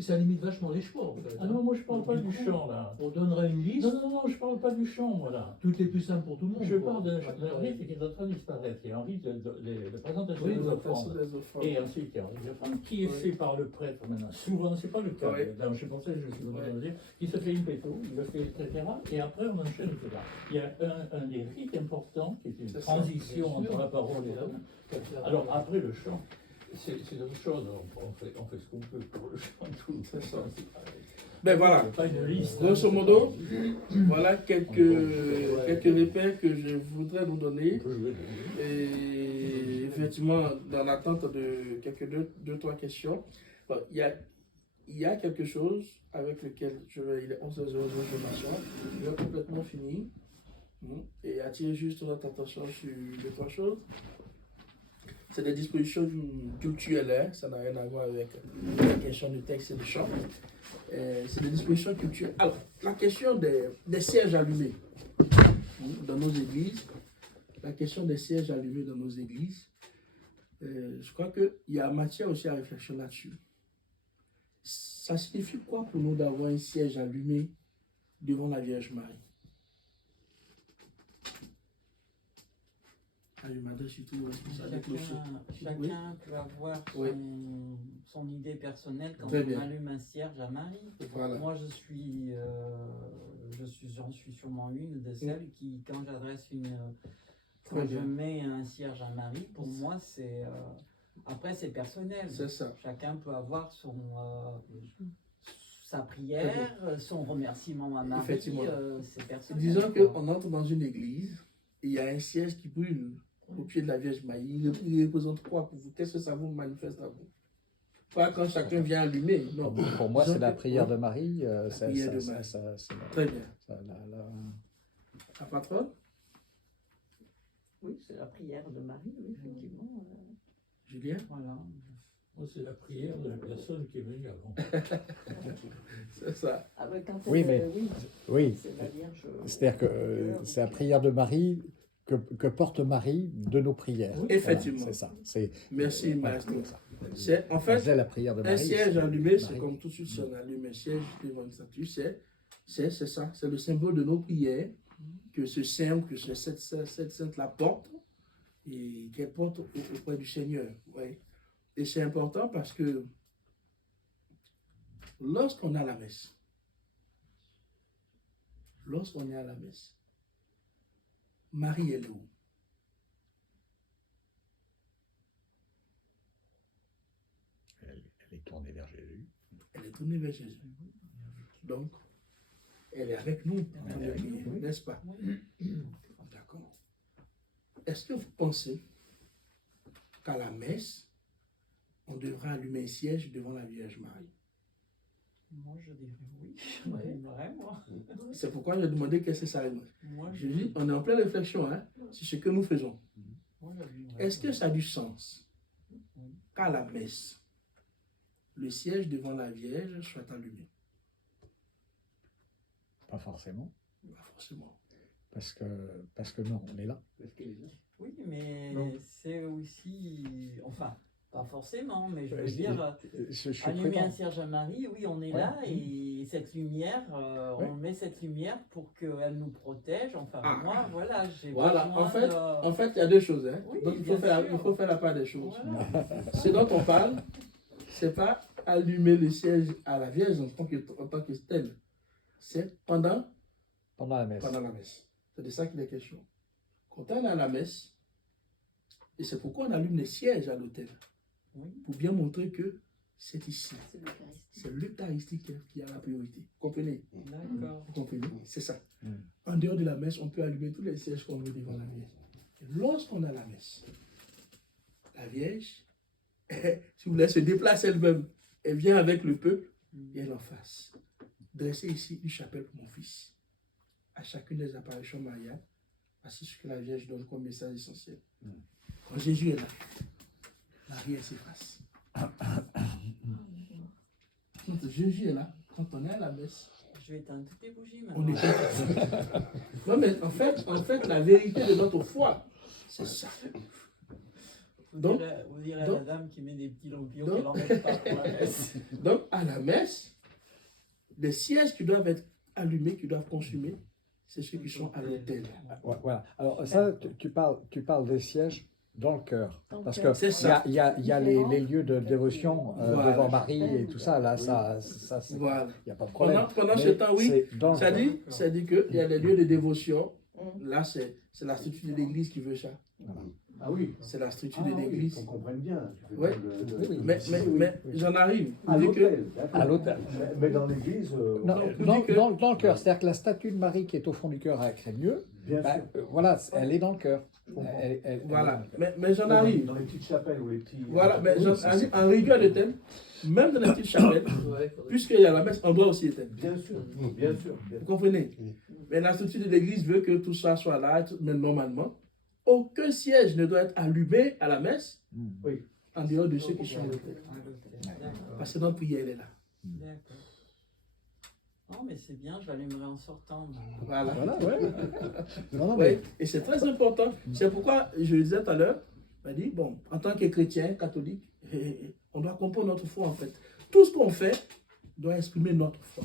Ça limite vachement les choix en fait. Ah non, moi je parle pas du chant là. On donnerait une liste. Non, je parle pas du chant, voilà. Tout est plus simple pour tout le monde. Je parle d'un rite qui est en train de disparaître. Il y a un rite de présentation des offrandes. Et ensuite, il y a un rite d'offrande qui est fait par le prêtre maintenant. Souvent, c'est pas le cas. Je pensais que je suis obligé de dire. Il se fait une péto, il le fait, etc. Et après, on enchaîne, etc. Il y a un des rites importants qui est une transition entre la parole et l'homme. Alors, après le chant, c'est autre chose, on fait ce qu'on peut pour le chant, tout ça. Ben voilà, grosso modo, voilà quelques repères que je voudrais vous donner. Et effectivement, dans l'attente de quelques 2-3 questions, bon, il y a quelque chose avec lequel il est 11h00, je vais complètement finir et attirer juste notre attention sur 2-3 choses. C'est des dispositions culturelles, ça n'a rien à voir avec la question du texte et du chant. C'est des dispositions culturelles. Alors, la question des sièges allumés dans nos églises, je crois qu'il y a matière aussi à réflexion là-dessus. Ça signifie quoi pour nous d'avoir un siège allumé devant la Vierge Marie? Chacun peut avoir son idée personnelle quand on allume un cierge à Marie. Voilà. Moi, j'en suis sûrement une de celles qui, quand je mets un cierge à Marie, pour moi, c'est après c'est personnel. C'est ça. Chacun peut avoir sa prière, son remerciement à Marie. Effectivement. C'est personnel. Disons qu'on entre dans une église et il y a un siège qui brûle au pied de la Vierge Marie. Il représente quoi pour vous? Qu'est-ce que ça vous manifeste à vous? Pas quand chacun vient allumer. Non. Pour moi, c'est la prière de Marie. Très bien. La patronne? Oui, c'est la prière de Marie, oui, effectivement. Julien? Voilà. Moi, c'est la prière de la personne qui est venue avant. C'est ça. Ah ben, quand oui, mais oui. C'est la Vierge. C'est-à-dire que c'est la prière de Marie que porte Marie de nos prières. Effectivement. Voilà, c'est ça. Merci, maestro. C'est en fait la prière de Marie, un siège allumé, c'est comme tout de suite si on allume un siège devant une statue, c'est ça, c'est le symbole de nos prières que ce saint, que cette sainte la porte et qu'elle porte auprès du Seigneur. Ouais. Et c'est important parce que lorsqu'on est à la messe, Marie est où? Elle est tournée vers Jésus. Elle est tournée vers Jésus. Donc, elle est avec nous, n'est-ce pas? D'accord. Est-ce que vous pensez qu'à la messe, on devra allumer un siège devant la Vierge Marie? Moi, je dirais oui. Vraiment. C'est pourquoi j'ai demandé qu'est-ce que ça représente. Je dis, on est en pleine réflexion sur ce que nous faisons. Est-ce que ça a du sens qu'à la messe, le siège devant la Vierge soit allumé? Pas forcément. Pas forcément. Parce que non, on est là. Oui, mais c'est aussi... Enfin, pas forcément, mais je veux dire, allumer un cierge à Marie, oui, on est là, et cette lumière, on met cette lumière pour qu'elle nous protège. Enfin, moi, voilà, j'ai besoin en fait, il y a deux choses. Oui, donc, il faut faire la part des choses. Voilà. Ce dont on parle, c'est pas allumer le siège à la Vierge en tant que telle. C'est pendant la messe. C'est de ça qu'il est question. Quand on est à la messe, et c'est pourquoi on allume les sièges à l'autel. Pour bien montrer que c'est ici. C'est l'Eucharistie qui a la priorité. Vous comprenez? D'accord. Vous comprenez? C'est ça. En dehors de la messe, on peut allumer tous les sièges qu'on veut devant la Vierge. Et lorsqu'on a la messe, la Vierge, si vous voulez, se déplace elle-même. Elle vient avec le peuple et elle en face. Dresser ici une chapelle pour mon fils. À chacune des apparitions mariales, voici ce que la Vierge donne comme message essentiel. Quand Jésus est là, Marie s'efface. Quand Jésus est là, quand on est à la messe, je vais éteindre toutes les bougies on maintenant. est non, mais en fait, la vérité de notre foi, c'est ça. Vous direz à la dame qui met des petits lampions qu'elle n'emmène pas pour la messe. Donc, à la messe, les sièges qui doivent être allumés, qui doivent consumer, c'est ceux qui sont à l'autel. Voilà. Alors, ça, tu parles des sièges dans le cœur. Parce que il y a les lieux de dévotion devant Marie et tout ça. Là, ça il n'y a pas de problème. Pendant ce temps, oui, ça dit qu'il y a les lieux de dévotion. Là, c'est la structure de l'Église qui veut ça. Ah oui. C'est la structure de l'Église. On comprenne bien. Oui. Mais j'en arrive. À l'autel. À l'autel. Mais dans l'Église... dans le cœur. C'est-à-dire que la statue de Marie qui est au fond du cœur à Crémieux, voilà, elle est dans le cœur. Voilà. Mais j'en arrive. Dans les petites chapelles ou les petits... Voilà, mais en rigueur de thème, même dans les petites chapelles, puisqu'il y a la messe, on doit aussi éteindre. Bien sûr, bien sûr. Vous comprenez? Mais la structure de l'Église veut que tout ça soit là, mais normalement, aucun siège ne doit être allumé à la messe, en dehors de ceux qui sont à l'autel. Parce que notre prière, elle est là. D'accord. Non, mais c'est bien, je l'allumerai en sortant. Voilà. Ouais. Et c'est très important. C'est pourquoi, je le disais tout à l'heure, on a dit, bon, en tant que chrétien, catholique, on doit comprendre notre foi, en fait. Tout ce qu'on fait, doit exprimer notre foi.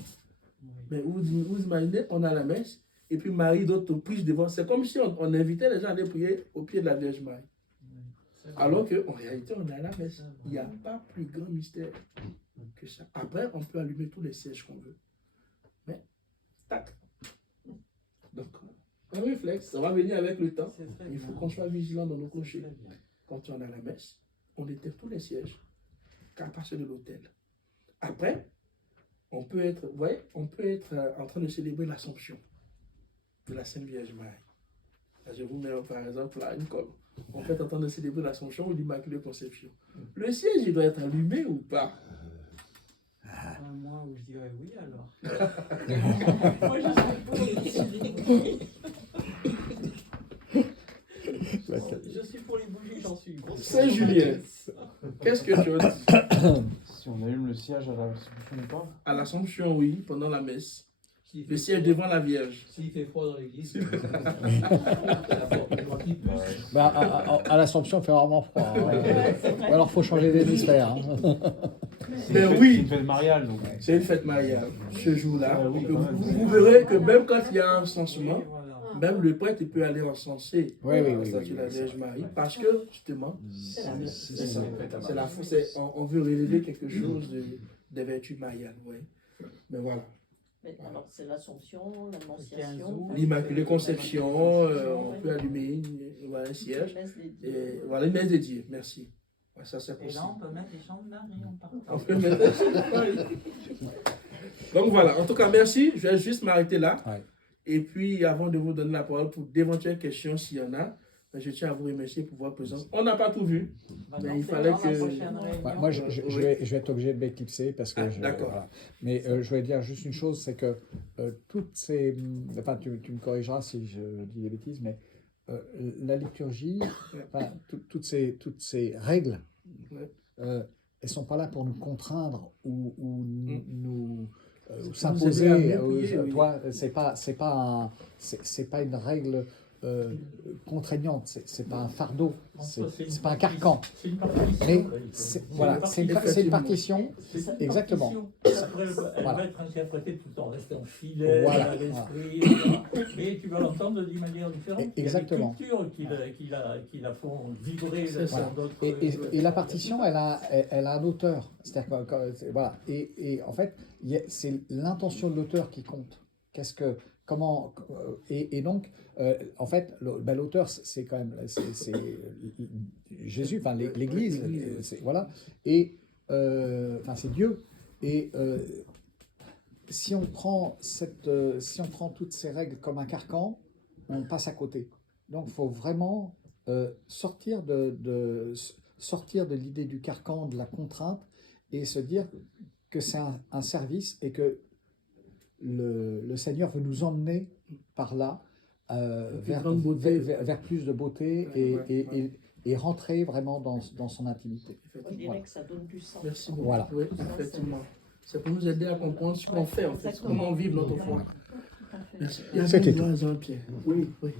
Mais vous imaginez, on a la messe, et puis Marie, d'autres prises devant. C'est comme si on invitait les gens à aller prier au pied de la Vierge Marie. Alors qu'en réalité, on est à la messe. Il n'y a pas plus grand mystère que ça. Après, on peut allumer tous les sièges qu'on veut. Mais, tac. Donc, un réflexe, ça va venir avec le temps. Il faut qu'on soit vigilant dans nos clochers. Quand on est à la messe, on éteint tous les sièges, qu'à partir de l'autel. Après, on peut être, vous voyez, on peut être en train de célébrer l'Assomption de la Sainte Vierge Marie. Là, je vous mets par exemple là une colle. On peut être en train de célébrer l'Assomption ou l'Immaculée Conception. Le siège, il doit être allumé ou pas? Moi, je dirais oui alors. Moi, je suis pour les bougies, j'en suis. Saint-Julien, qu'est-ce que tu as dit? Si on allume le siège à l'Assomption ou pas? À l'Assomption, oui, pendant la messe. Le siège devant la Vierge. S'il fait froid dans l'église, à l'Assomption, il fait vraiment froid. Ou alors, il faut changer d'hémisphère. Mais oui, c'est une fête mariale. Donc. C'est une fête mariale. Ce jour-là, vous verrez que même quand il y a un encensement, même le prêtre peut aller encenser la statue de la Vierge Marie, parce que justement, c'est ça. On veut relever quelque chose des vertus mariales. Oui. Mais voilà. Mais alors, c'est l'Assomption, l'Annonciation, l'Immaculée Conception, on peut allumer un siège. Voilà, une messe dédiée, merci. Ouais, ça, c'est possible. Et là, on peut mettre les chants de Marie en partant. On peut mettre les chants de Marie. Donc voilà, en tout cas, merci. Je vais juste m'arrêter là. Ouais. Et puis, avant de vous donner la parole pour d'éventuelles questions, s'il y en a, je tiens à vous remercier pour votre présence. On n'a pas tout vu, mais il fallait que... Moi, je vais être obligé de m'éclipser parce que... D'accord. Voilà. Mais je voulais dire juste une chose, c'est que toutes ces... Enfin, tu me corrigeras si je dis des bêtises, mais la liturgie, toutes ces règles, elles ne sont pas là pour nous contraindre ou nous... s'imposer. Toi, c'est pas une règle... contraignante, c'est pas un fardeau, c'est pas un carcan. C'est une partition. Mais voilà, c'est une partition. Exactement. Après, elle va être interprétée tout en restant fidèle à l'esprit, mais tu vas l'entendre d'une manière différente. Exactement. Il y a des cultures qui la font vibrer dans d'autres. Et la partition, elle a un auteur. C'est-à-dire que, voilà. Et en fait, c'est l'intention de l'auteur qui compte. Comment, et donc, en fait, l'auteur, c'est quand même c'est Jésus, enfin l'Église, voilà, et enfin c'est Dieu. Et si on prend toutes ces règles comme un carcan, on passe à côté. Donc, il faut vraiment sortir de l'idée du carcan, de la contrainte, et se dire que c'est un service et que le Seigneur veut nous emmener par là vers plus de beauté et rentrer vraiment dans son intimité. On dirait que ça donne du sens. Merci beaucoup. Voilà. Oui, effectivement. C'est pour nous aider à comprendre ce qu'on fait, en fait, comment vivre notre foi. Merci. Il y a un Pierre. Oui, oui.